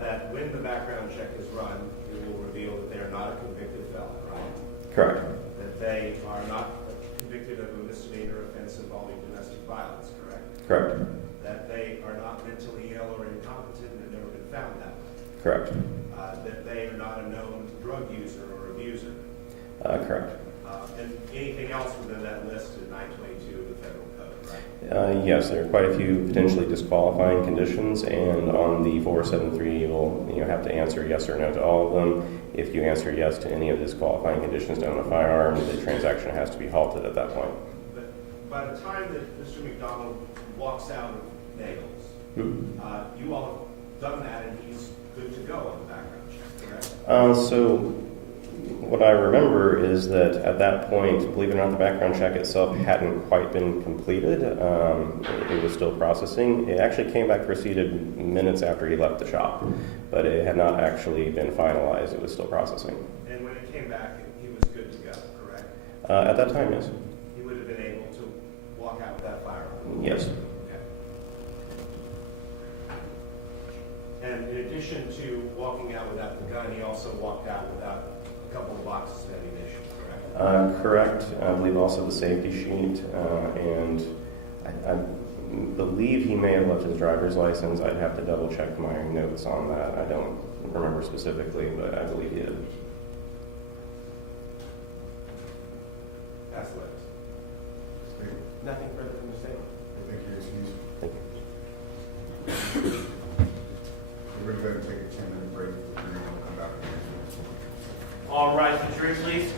that when the background check is run, it will reveal that they are not a convicted felon, right? Correct. That they are not convicted of a misdemeanor offense involving domestic violence, correct? Correct. That they are not mentally ill or incompetent and have never been found that way. Correct. That they are not a known drug user or abuser. Correct. And anything else within that list in 922 of the federal code, right? Yes, there are quite a few potentially disqualifying conditions, and on the 473, you'll have to answer yes or no to all of them. If you answer yes to any of the disqualifying conditions to own a firearm, the transaction has to be halted at that point. But by the time that Mr. McDonald walks out of Nagels, you all have done that, and he's good to go on the background check, correct? So what I remember is that at that point, believe it or not, the background check itself hadn't quite been completed. It was still processing. It actually came back proceeded minutes after he left the shop, but it had not actually been finalized. It was still processing. And when it came back, he was good to go, correct? At that time, yes. He would have been able to walk out with that firearm. Yes. Okay. And in addition to walking out without the gun, he also walked out without a couple of boxes of ammunition, correct? Correct. I believe also the safety sheet, and I believe he may have left his driver's license. I'd have to double check my notes on that. I don't remember specifically, but I believe he did. Pass the witness. Nothing further from the statement. Thank you, excuse. Thank you. We're going to take a 10-minute break, and then we'll come back. All rise for jury, please.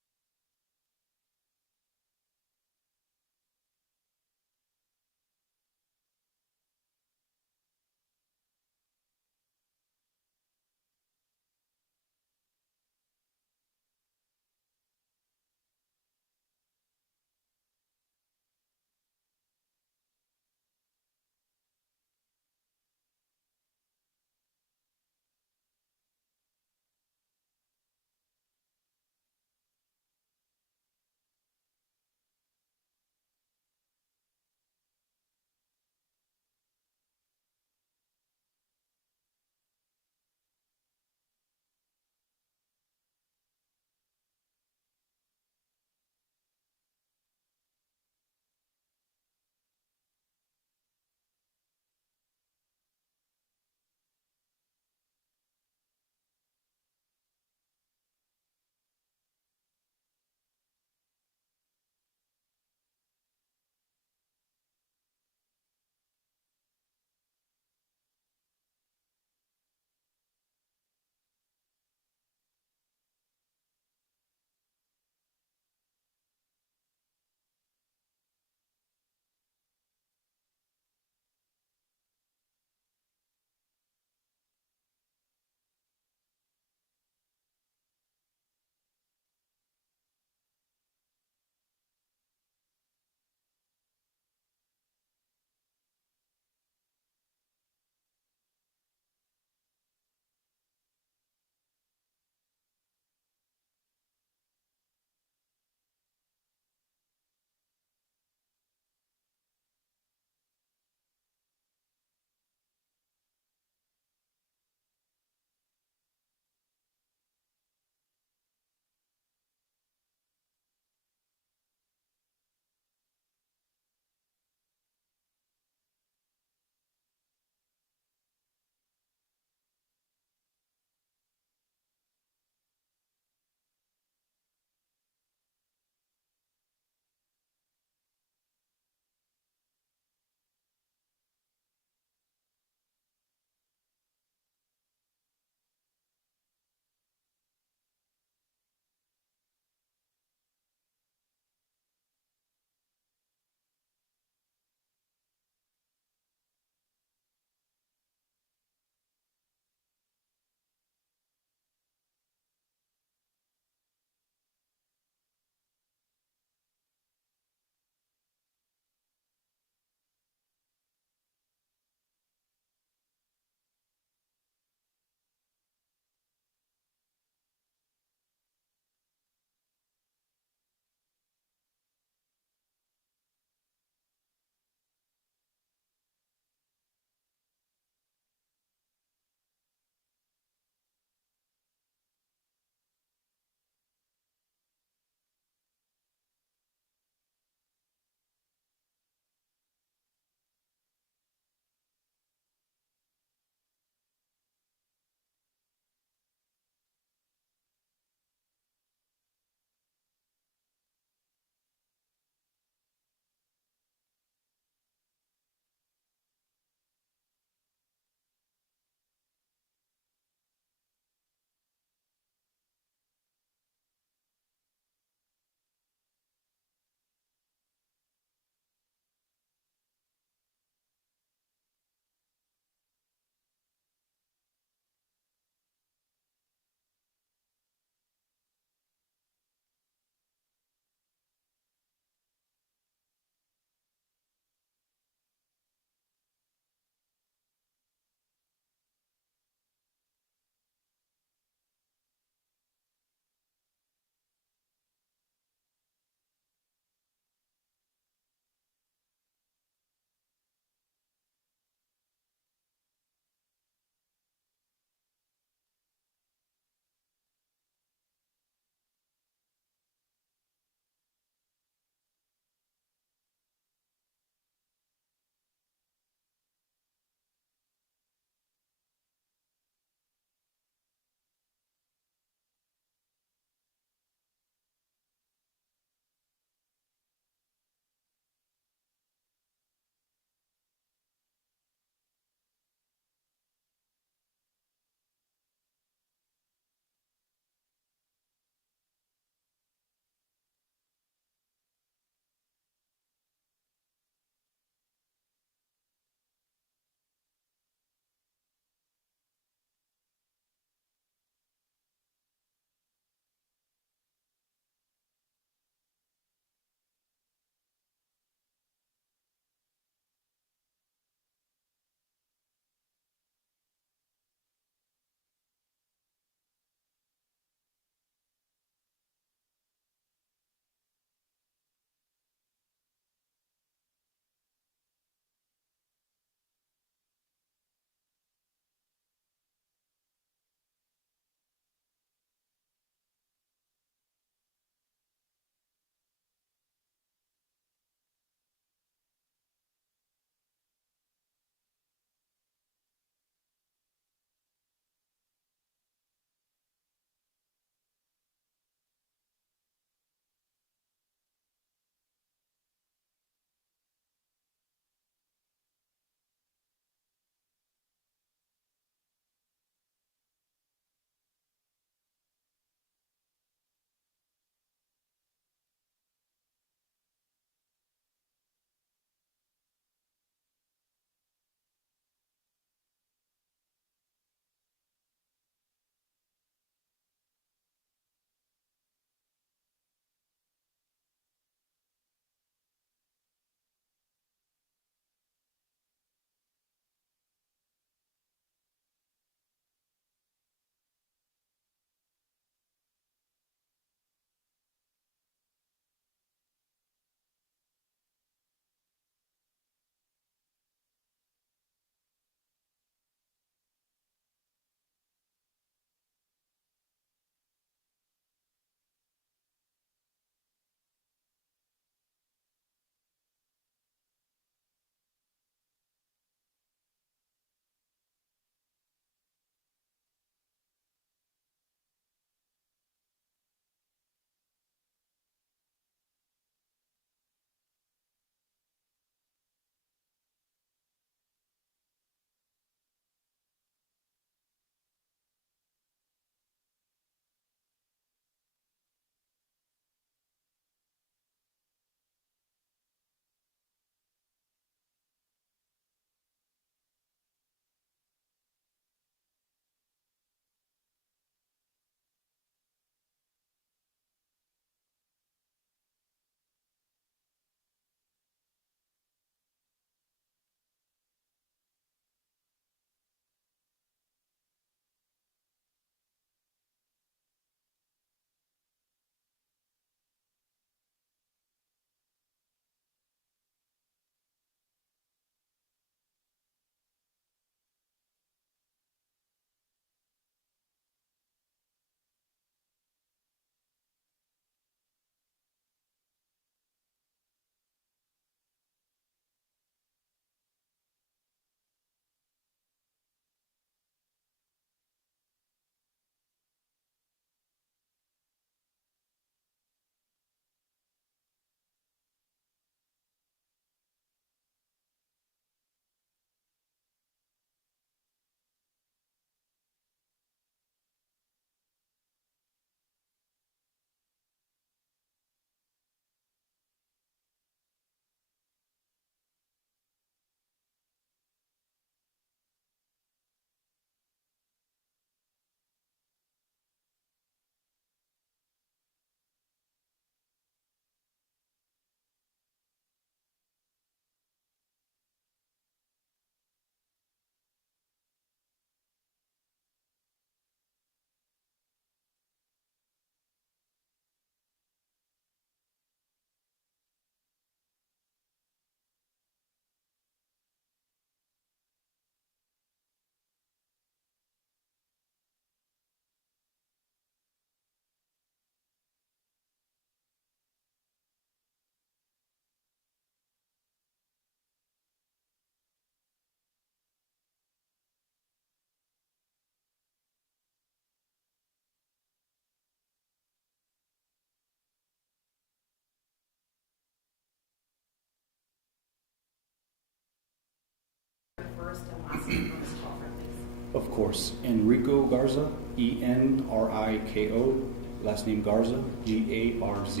Of course, Enrico Garza, Enriko, last name Garza, Garza.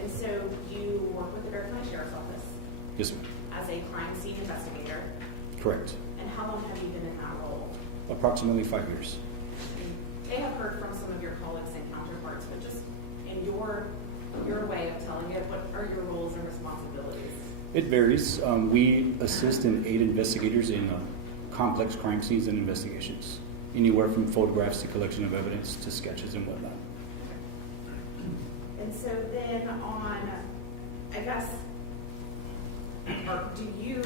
And so you work with the Bear County Sheriff's Office Yes, ma'am. as a crime scene investigator. Correct. And how long have you been in that role? Approximately 5 years. They have heard from some of your colleagues and counterparts, but just in your way of telling it, what are your roles and responsibilities? It varies. We assist and aid investigators in complex crime scenes and investigations, anywhere from photographs to collection of evidence to sketches and whatnot. And so then on, I guess, or do you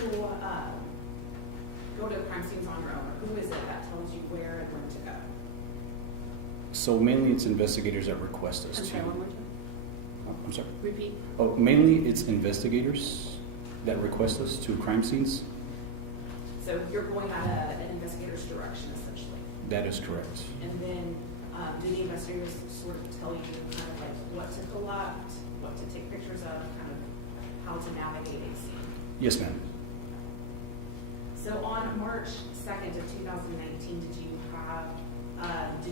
go to crime scenes on your own, or who is it that tells you where and when to go? So mainly it's investigators that request us I'm to. sorry, one more time. I'm sorry. Repeat. Oh, mainly it's investigators that request us to crime scenes. So you're going at an investigator's direction, essentially. That is correct. And then do the investigators sort of tell you kind of like what to collect, what to take pictures of, kind of how to navigate a scene? Yes, ma'am. So on March 2nd of 2019, did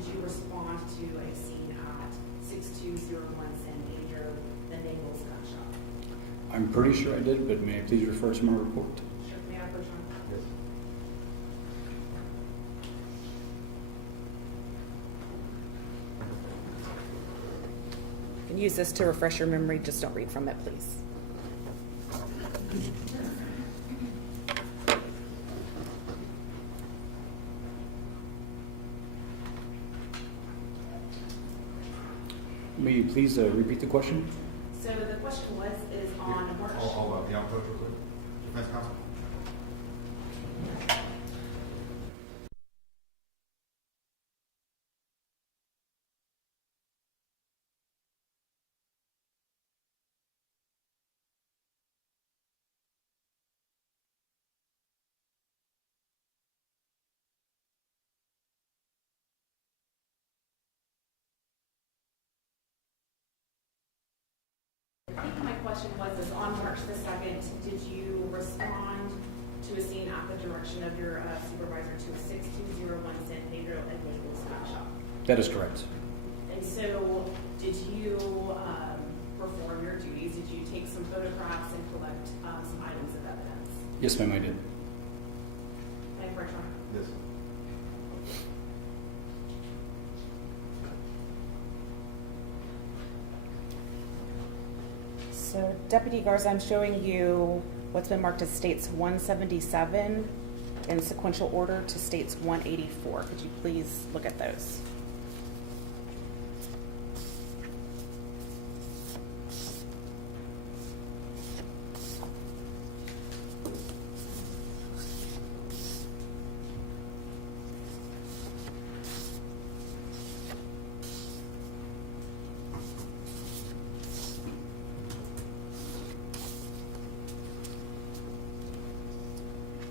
you respond to a scene at 6201 San Pedro, the Naples gun shop? I'm pretty sure I did, but may I please refer to my report? Sure, may I put you on? Yes. You can use this to refresh your memory, just don't read from it, please. May you please repeat the question? So the question is on March. Hold on, yeah, real quick. Defense counsel? I think my question is on March the 2nd, did you respond to a scene at the direction of your supervisor to a 6201 San Pedro and Naples gun shop? That is correct. And so did you perform your duties? Did you take some photographs and collect some items of evidence? Yes, ma'am, I did. May I correct you? Yes. So Deputy Garza, I'm showing you what's been marked as states 177 in sequential order to states 184. Could you please look at those?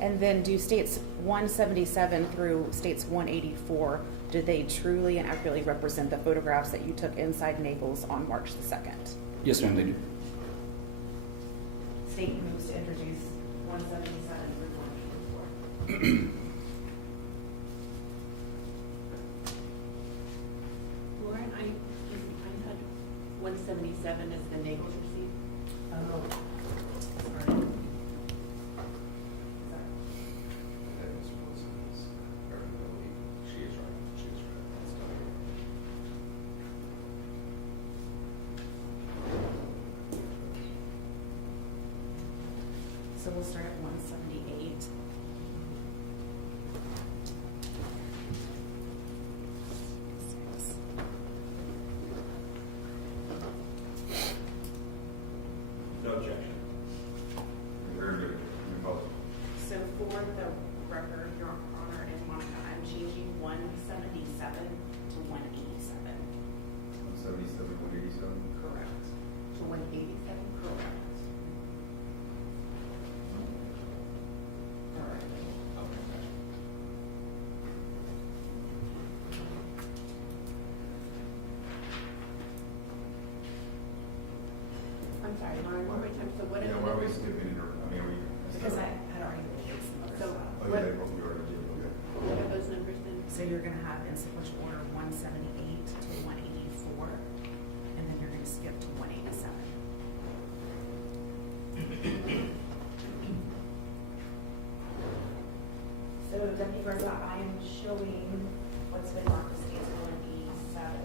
And then do states 177 through states 184, do they truly and accurately represent the photographs that you took inside Naples on March the 2nd? Yes, ma'am, they do. State moves to introduce 177 through 184. Lauren, I had 177 as the Naples receipt. Oh. Sorry. So we'll start at 178. No objection. Very good. So for the record, Your Honor and Monica, I'm changing 177 to 187. 177, 187? Correct. To 187? Correct. All right. I'm sorry, Lauren, one more time. So what is Yeah, the why are we numbers? skipping it? I mean, are we? Because I had already made some other So stuff. Oh, yeah, they broke the order, okay. So you're gonna have in sequential order 178 to 184, and then you're gonna skip to 187. So Deputy Garza, I am showing what's been marked as states 187.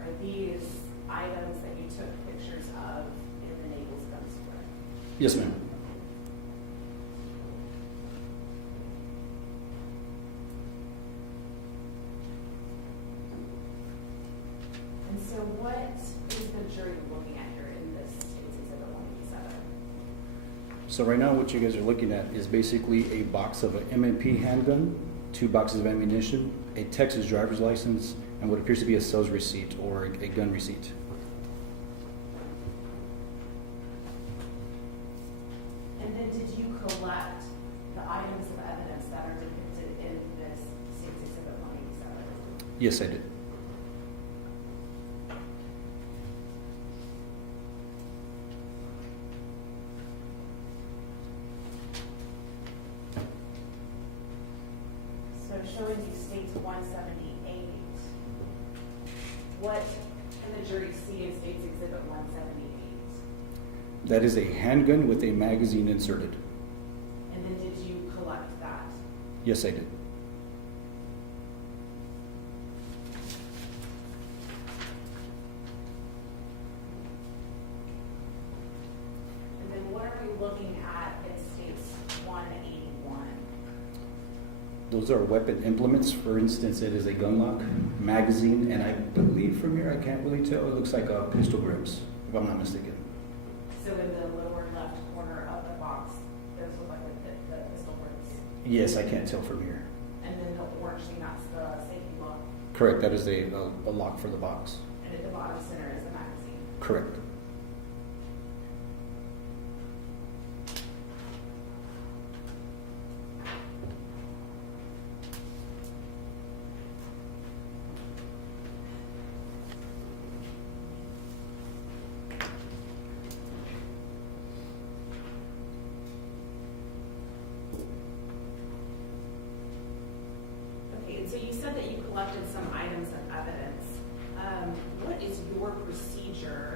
Are these items that you took pictures of in the Naples gun store? Yes, ma'am. And so what is the jury looking at here in this state's exhibit 187? So right now, what you guys are looking at is basically a box of an M&P handgun, 2 boxes of ammunition, a Texas driver's license, and what appears to be a sales receipt or a gun receipt. And then did you collect the items of evidence that are depicted in this state's exhibit 187? Yes, I did. So showing you states 178, what can the jury see in state's exhibit 178? That is a handgun with a magazine inserted. And then did you collect that? Yes, I did. And then what are we looking at in states 181? Those are weapon implements. For instance, it is a gun lock, magazine, and I believe from here, I can't really tell, it looks like pistol grips, if I'm not mistaken. So in the lower left corner of the box, those look like the pistol grips. Yes, I can't tell from here. And then the orange thing, that's the safety lock. Correct, that is a lock for the box. And at the bottom center is the magazine. Correct. Okay, and so you said that you collected some items of evidence. What is your procedure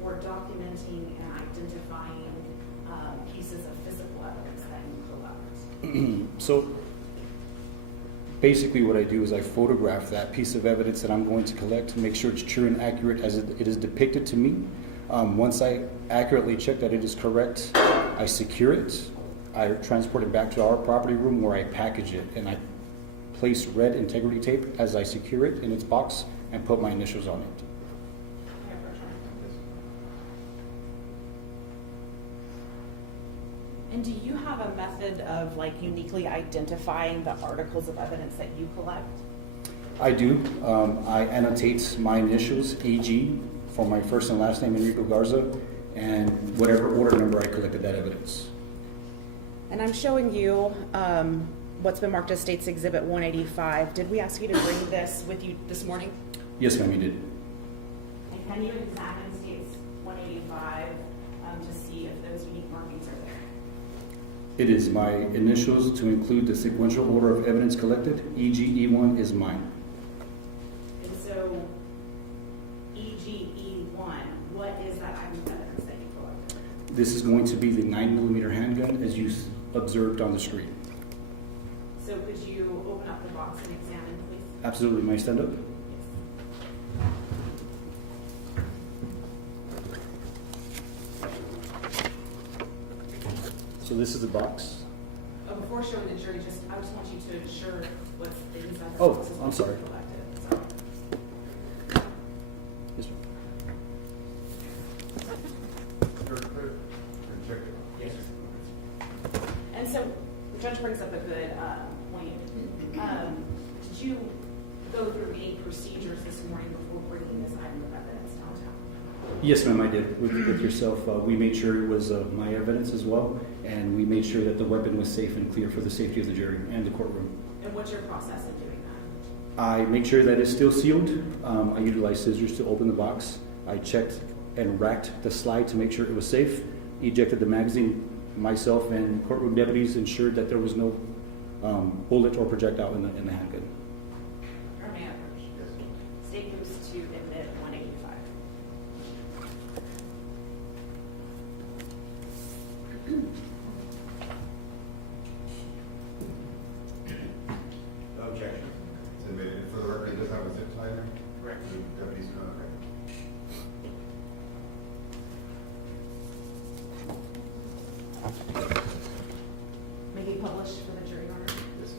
for documenting and identifying pieces of physical evidence that you collect? So basically what I do is I photograph that piece of evidence that I'm going to collect to make sure it's true and accurate as it is depicted to me. Once I accurately check that it is correct, I secure it. I transport it back to our property room where I package it, and I place red integrity tape as I secure it in its box and put my initials on it. And do you have a method of like uniquely identifying the articles of evidence that you collect? I do. I annotate my initials, AG, for my first and last name, Enrico Garza, and whatever order number I collected that evidence. And I'm showing you what's been marked as State's Exhibit 185. Did we ask you to bring this with you this morning? Yes, ma'am, you did. And can you examine State's 185 to see if those unique markings are there? It is my initials to include the sequential order of evidence collected. EGE1 is mine. And so EGE1, what is that item of evidence that you collected? This is going to be the 9mm handgun as you observed on the screen. So could you open up the box and examine, please? Absolutely. May I stand up? So this is the box. Oh, before showing the jury, I just want you to ensure what's inside the Oh, box is I'm what sorry. you collected. Sorry. Yes, ma'am. Yes. And so the judge brings up a good point. Did you go through any procedures this morning before bringing this item of evidence downtown? Yes, ma'am, I did. With yourself, we made sure it was my evidence as well, and we made sure that the weapon was safe and clear for the safety of the jury and the courtroom. And what's your process of doing that? I make sure that it's still sealed. I utilized scissors to open the box. I checked and racked the slide to make sure it was safe. Ejected the magazine. Myself and courtroom deputies ensured that there was no bullet or projectile in the handgun. Or may I approach? Yes. State moves to admit 185. No objection. It's admitted. For the record, it does have a zip tie there? Correct. Deputies, okay. May be published for the jury order. Yes.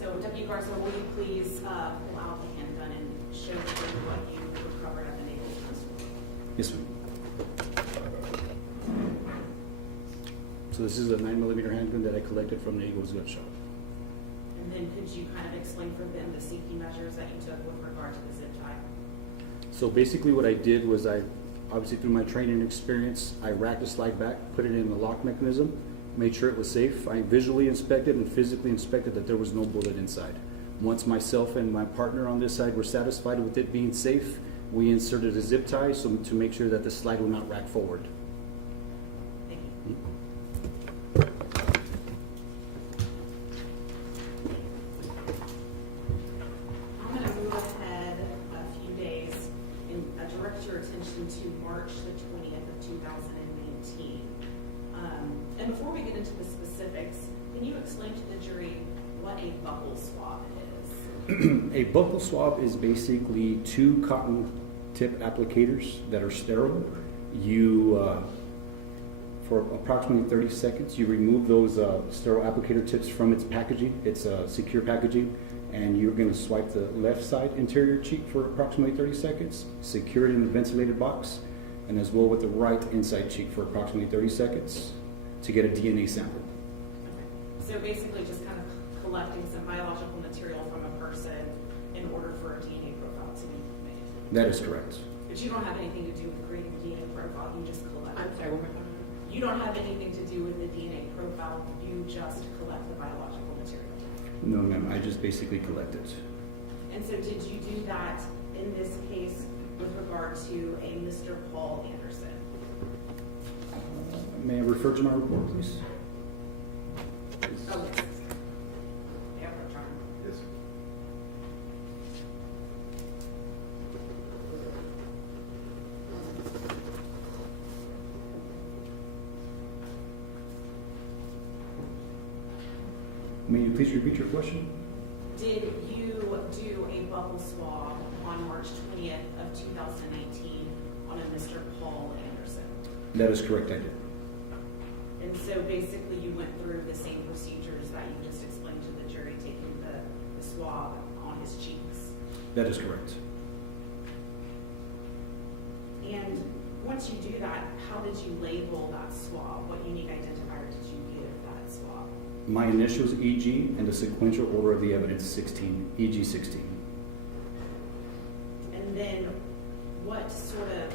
So Deputy Garza, will you please pull out the handgun and show the jury what you recovered at the Naval Defense School? Yes, ma'am. So this is a 9mm handgun that I collected from the Eagles gun shop. And then could you kind of explain for them the safety measures that you took with regard to the zip tie? So basically what I did was obviously through my training experience, I racked the slide back, put it in the lock mechanism, made sure it was safe. I visually inspected and physically inspected that there was no bullet inside. Once myself and my partner on this side were satisfied with it being safe, we inserted a zip tie to make sure that the slide will not rack forward. Thank you. I'm going to move ahead a few days and direct your attention to March the 20th of 2019. And before we get into the specifics, can you explain to the jury what a buccal swab is? A buccal swab is basically 2 cotton tip applicators that are sterile. You, for approximately 30 seconds, you remove those sterile applicator tips from its packaging. It's secure packaging. And you're going to swipe the left side interior cheek for approximately 30 seconds, secure it in a ventilated box, and as well with the right inside cheek for approximately 30 seconds to get a DNA sample. Okay. So basically just kind of collecting some biological material from a person in order for a DNA profile to be made. That is correct. But you don't have anything to do with creating a DNA profile, you just collect. I'm sorry, one more time. You don't have anything to do with the DNA profile, you just collect the biological material. No, ma'am, I just basically collect it. And so did you do that in this case with regard to a Mr. Paul Anderson? May I refer to my report, please? Oh, yes. Yeah, we're trying. Yes. May you please repeat your question? Did you do a buccal swab on March 20th of 2019 on a Mr. Paul Anderson? That is correct, I did. And so basically you went through the same procedures that you just explained to the jury, taking the swab on his cheeks. That is correct. And once you do that, how did you label that swab? What unique identifier did you give that swab? My initials EG and the sequential order of the evidence 16, EG 16. And then what sort of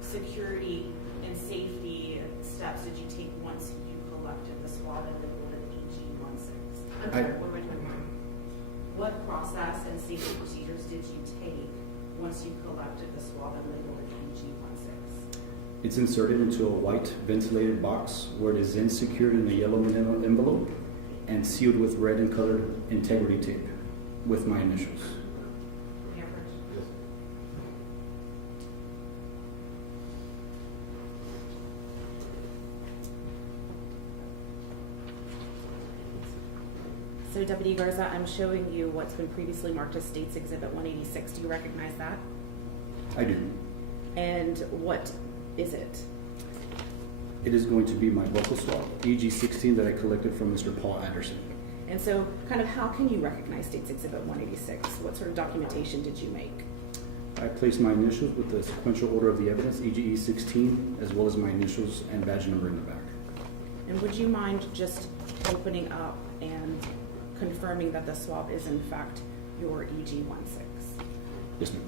security and safety steps did you take once you collected the swab and labeled it EG16? I'm sorry, one more time. What process and safety procedures did you take once you collected the swab and labeled it EG16? It's inserted into a white ventilated box where it is then secured in a yellow manila envelope and sealed with red and colored integrity tape with my initials. Yes. So Deputy Garza, I'm showing you what's been previously marked as State's Exhibit 186. Do you recognize that? I do. And what is it? It is going to be my buccal swab, EG 16, that I collected from Mr. Paul Anderson. And so kind of how can you recognize State's Exhibit 186? What sort of documentation did you make? I placed my initials with the sequential order of the evidence, EGE 16, as well as my initials and badge number in the back. And would you mind just opening up and confirming that the swab is in fact your EG16? Yes, ma'am.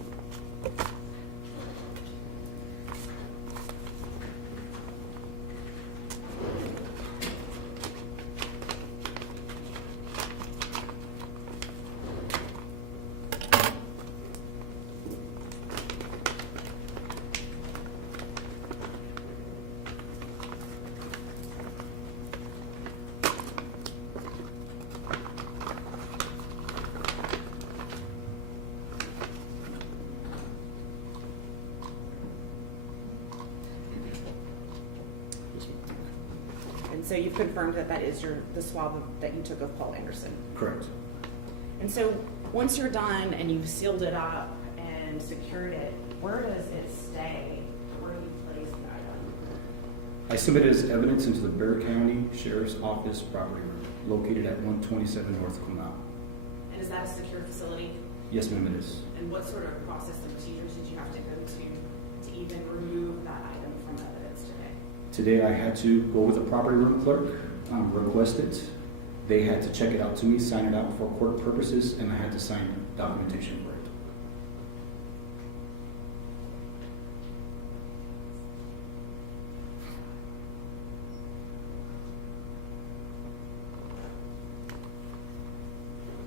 And so you've confirmed that that is the swab that you took of Paul Anderson. Correct. And so once you're done and you've sealed it up and secured it, where does it stay? Where do you place the item? I submitted as evidence into the Bexar County Sheriff's Office property room located at 127 North Canal. And is that a secure facility? Yes, ma'am, it is. And what sort of process and procedures did you have to go to even remove that item from evidence today? Today I had to go with the property room clerk, request it. They had to check it out to me, sign it out for court purposes, and I had to sign documentation for it.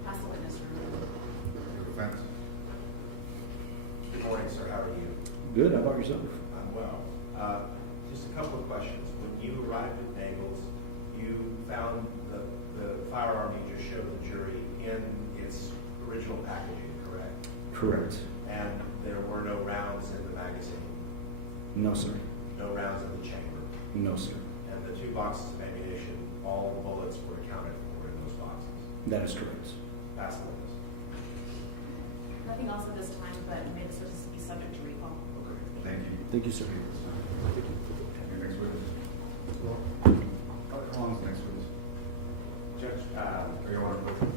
Pass the witness room. Defense. Good morning, sir. How are you? Good, how about yourself? I'm well. Just a couple of questions. When you arrived at Nagels, you found the firearm you just showed the jury in its original packaging, correct? Correct. And there were no rounds in the magazine, No, sir. no rounds in the chamber. No, sir. And the 2 boxes of ammunition, all the bullets were accounted for in those boxes. That is correct. Pass the witness. Nothing else at this time, but may this witness be subject to recall. Thank you. Thank you, sir. Your next witness. How long is the next witness? Judge, Or you want to put it?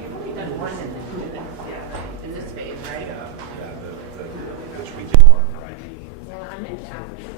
You've only done one in this phase, right? that's regional or ID. Yeah, I meant to ask.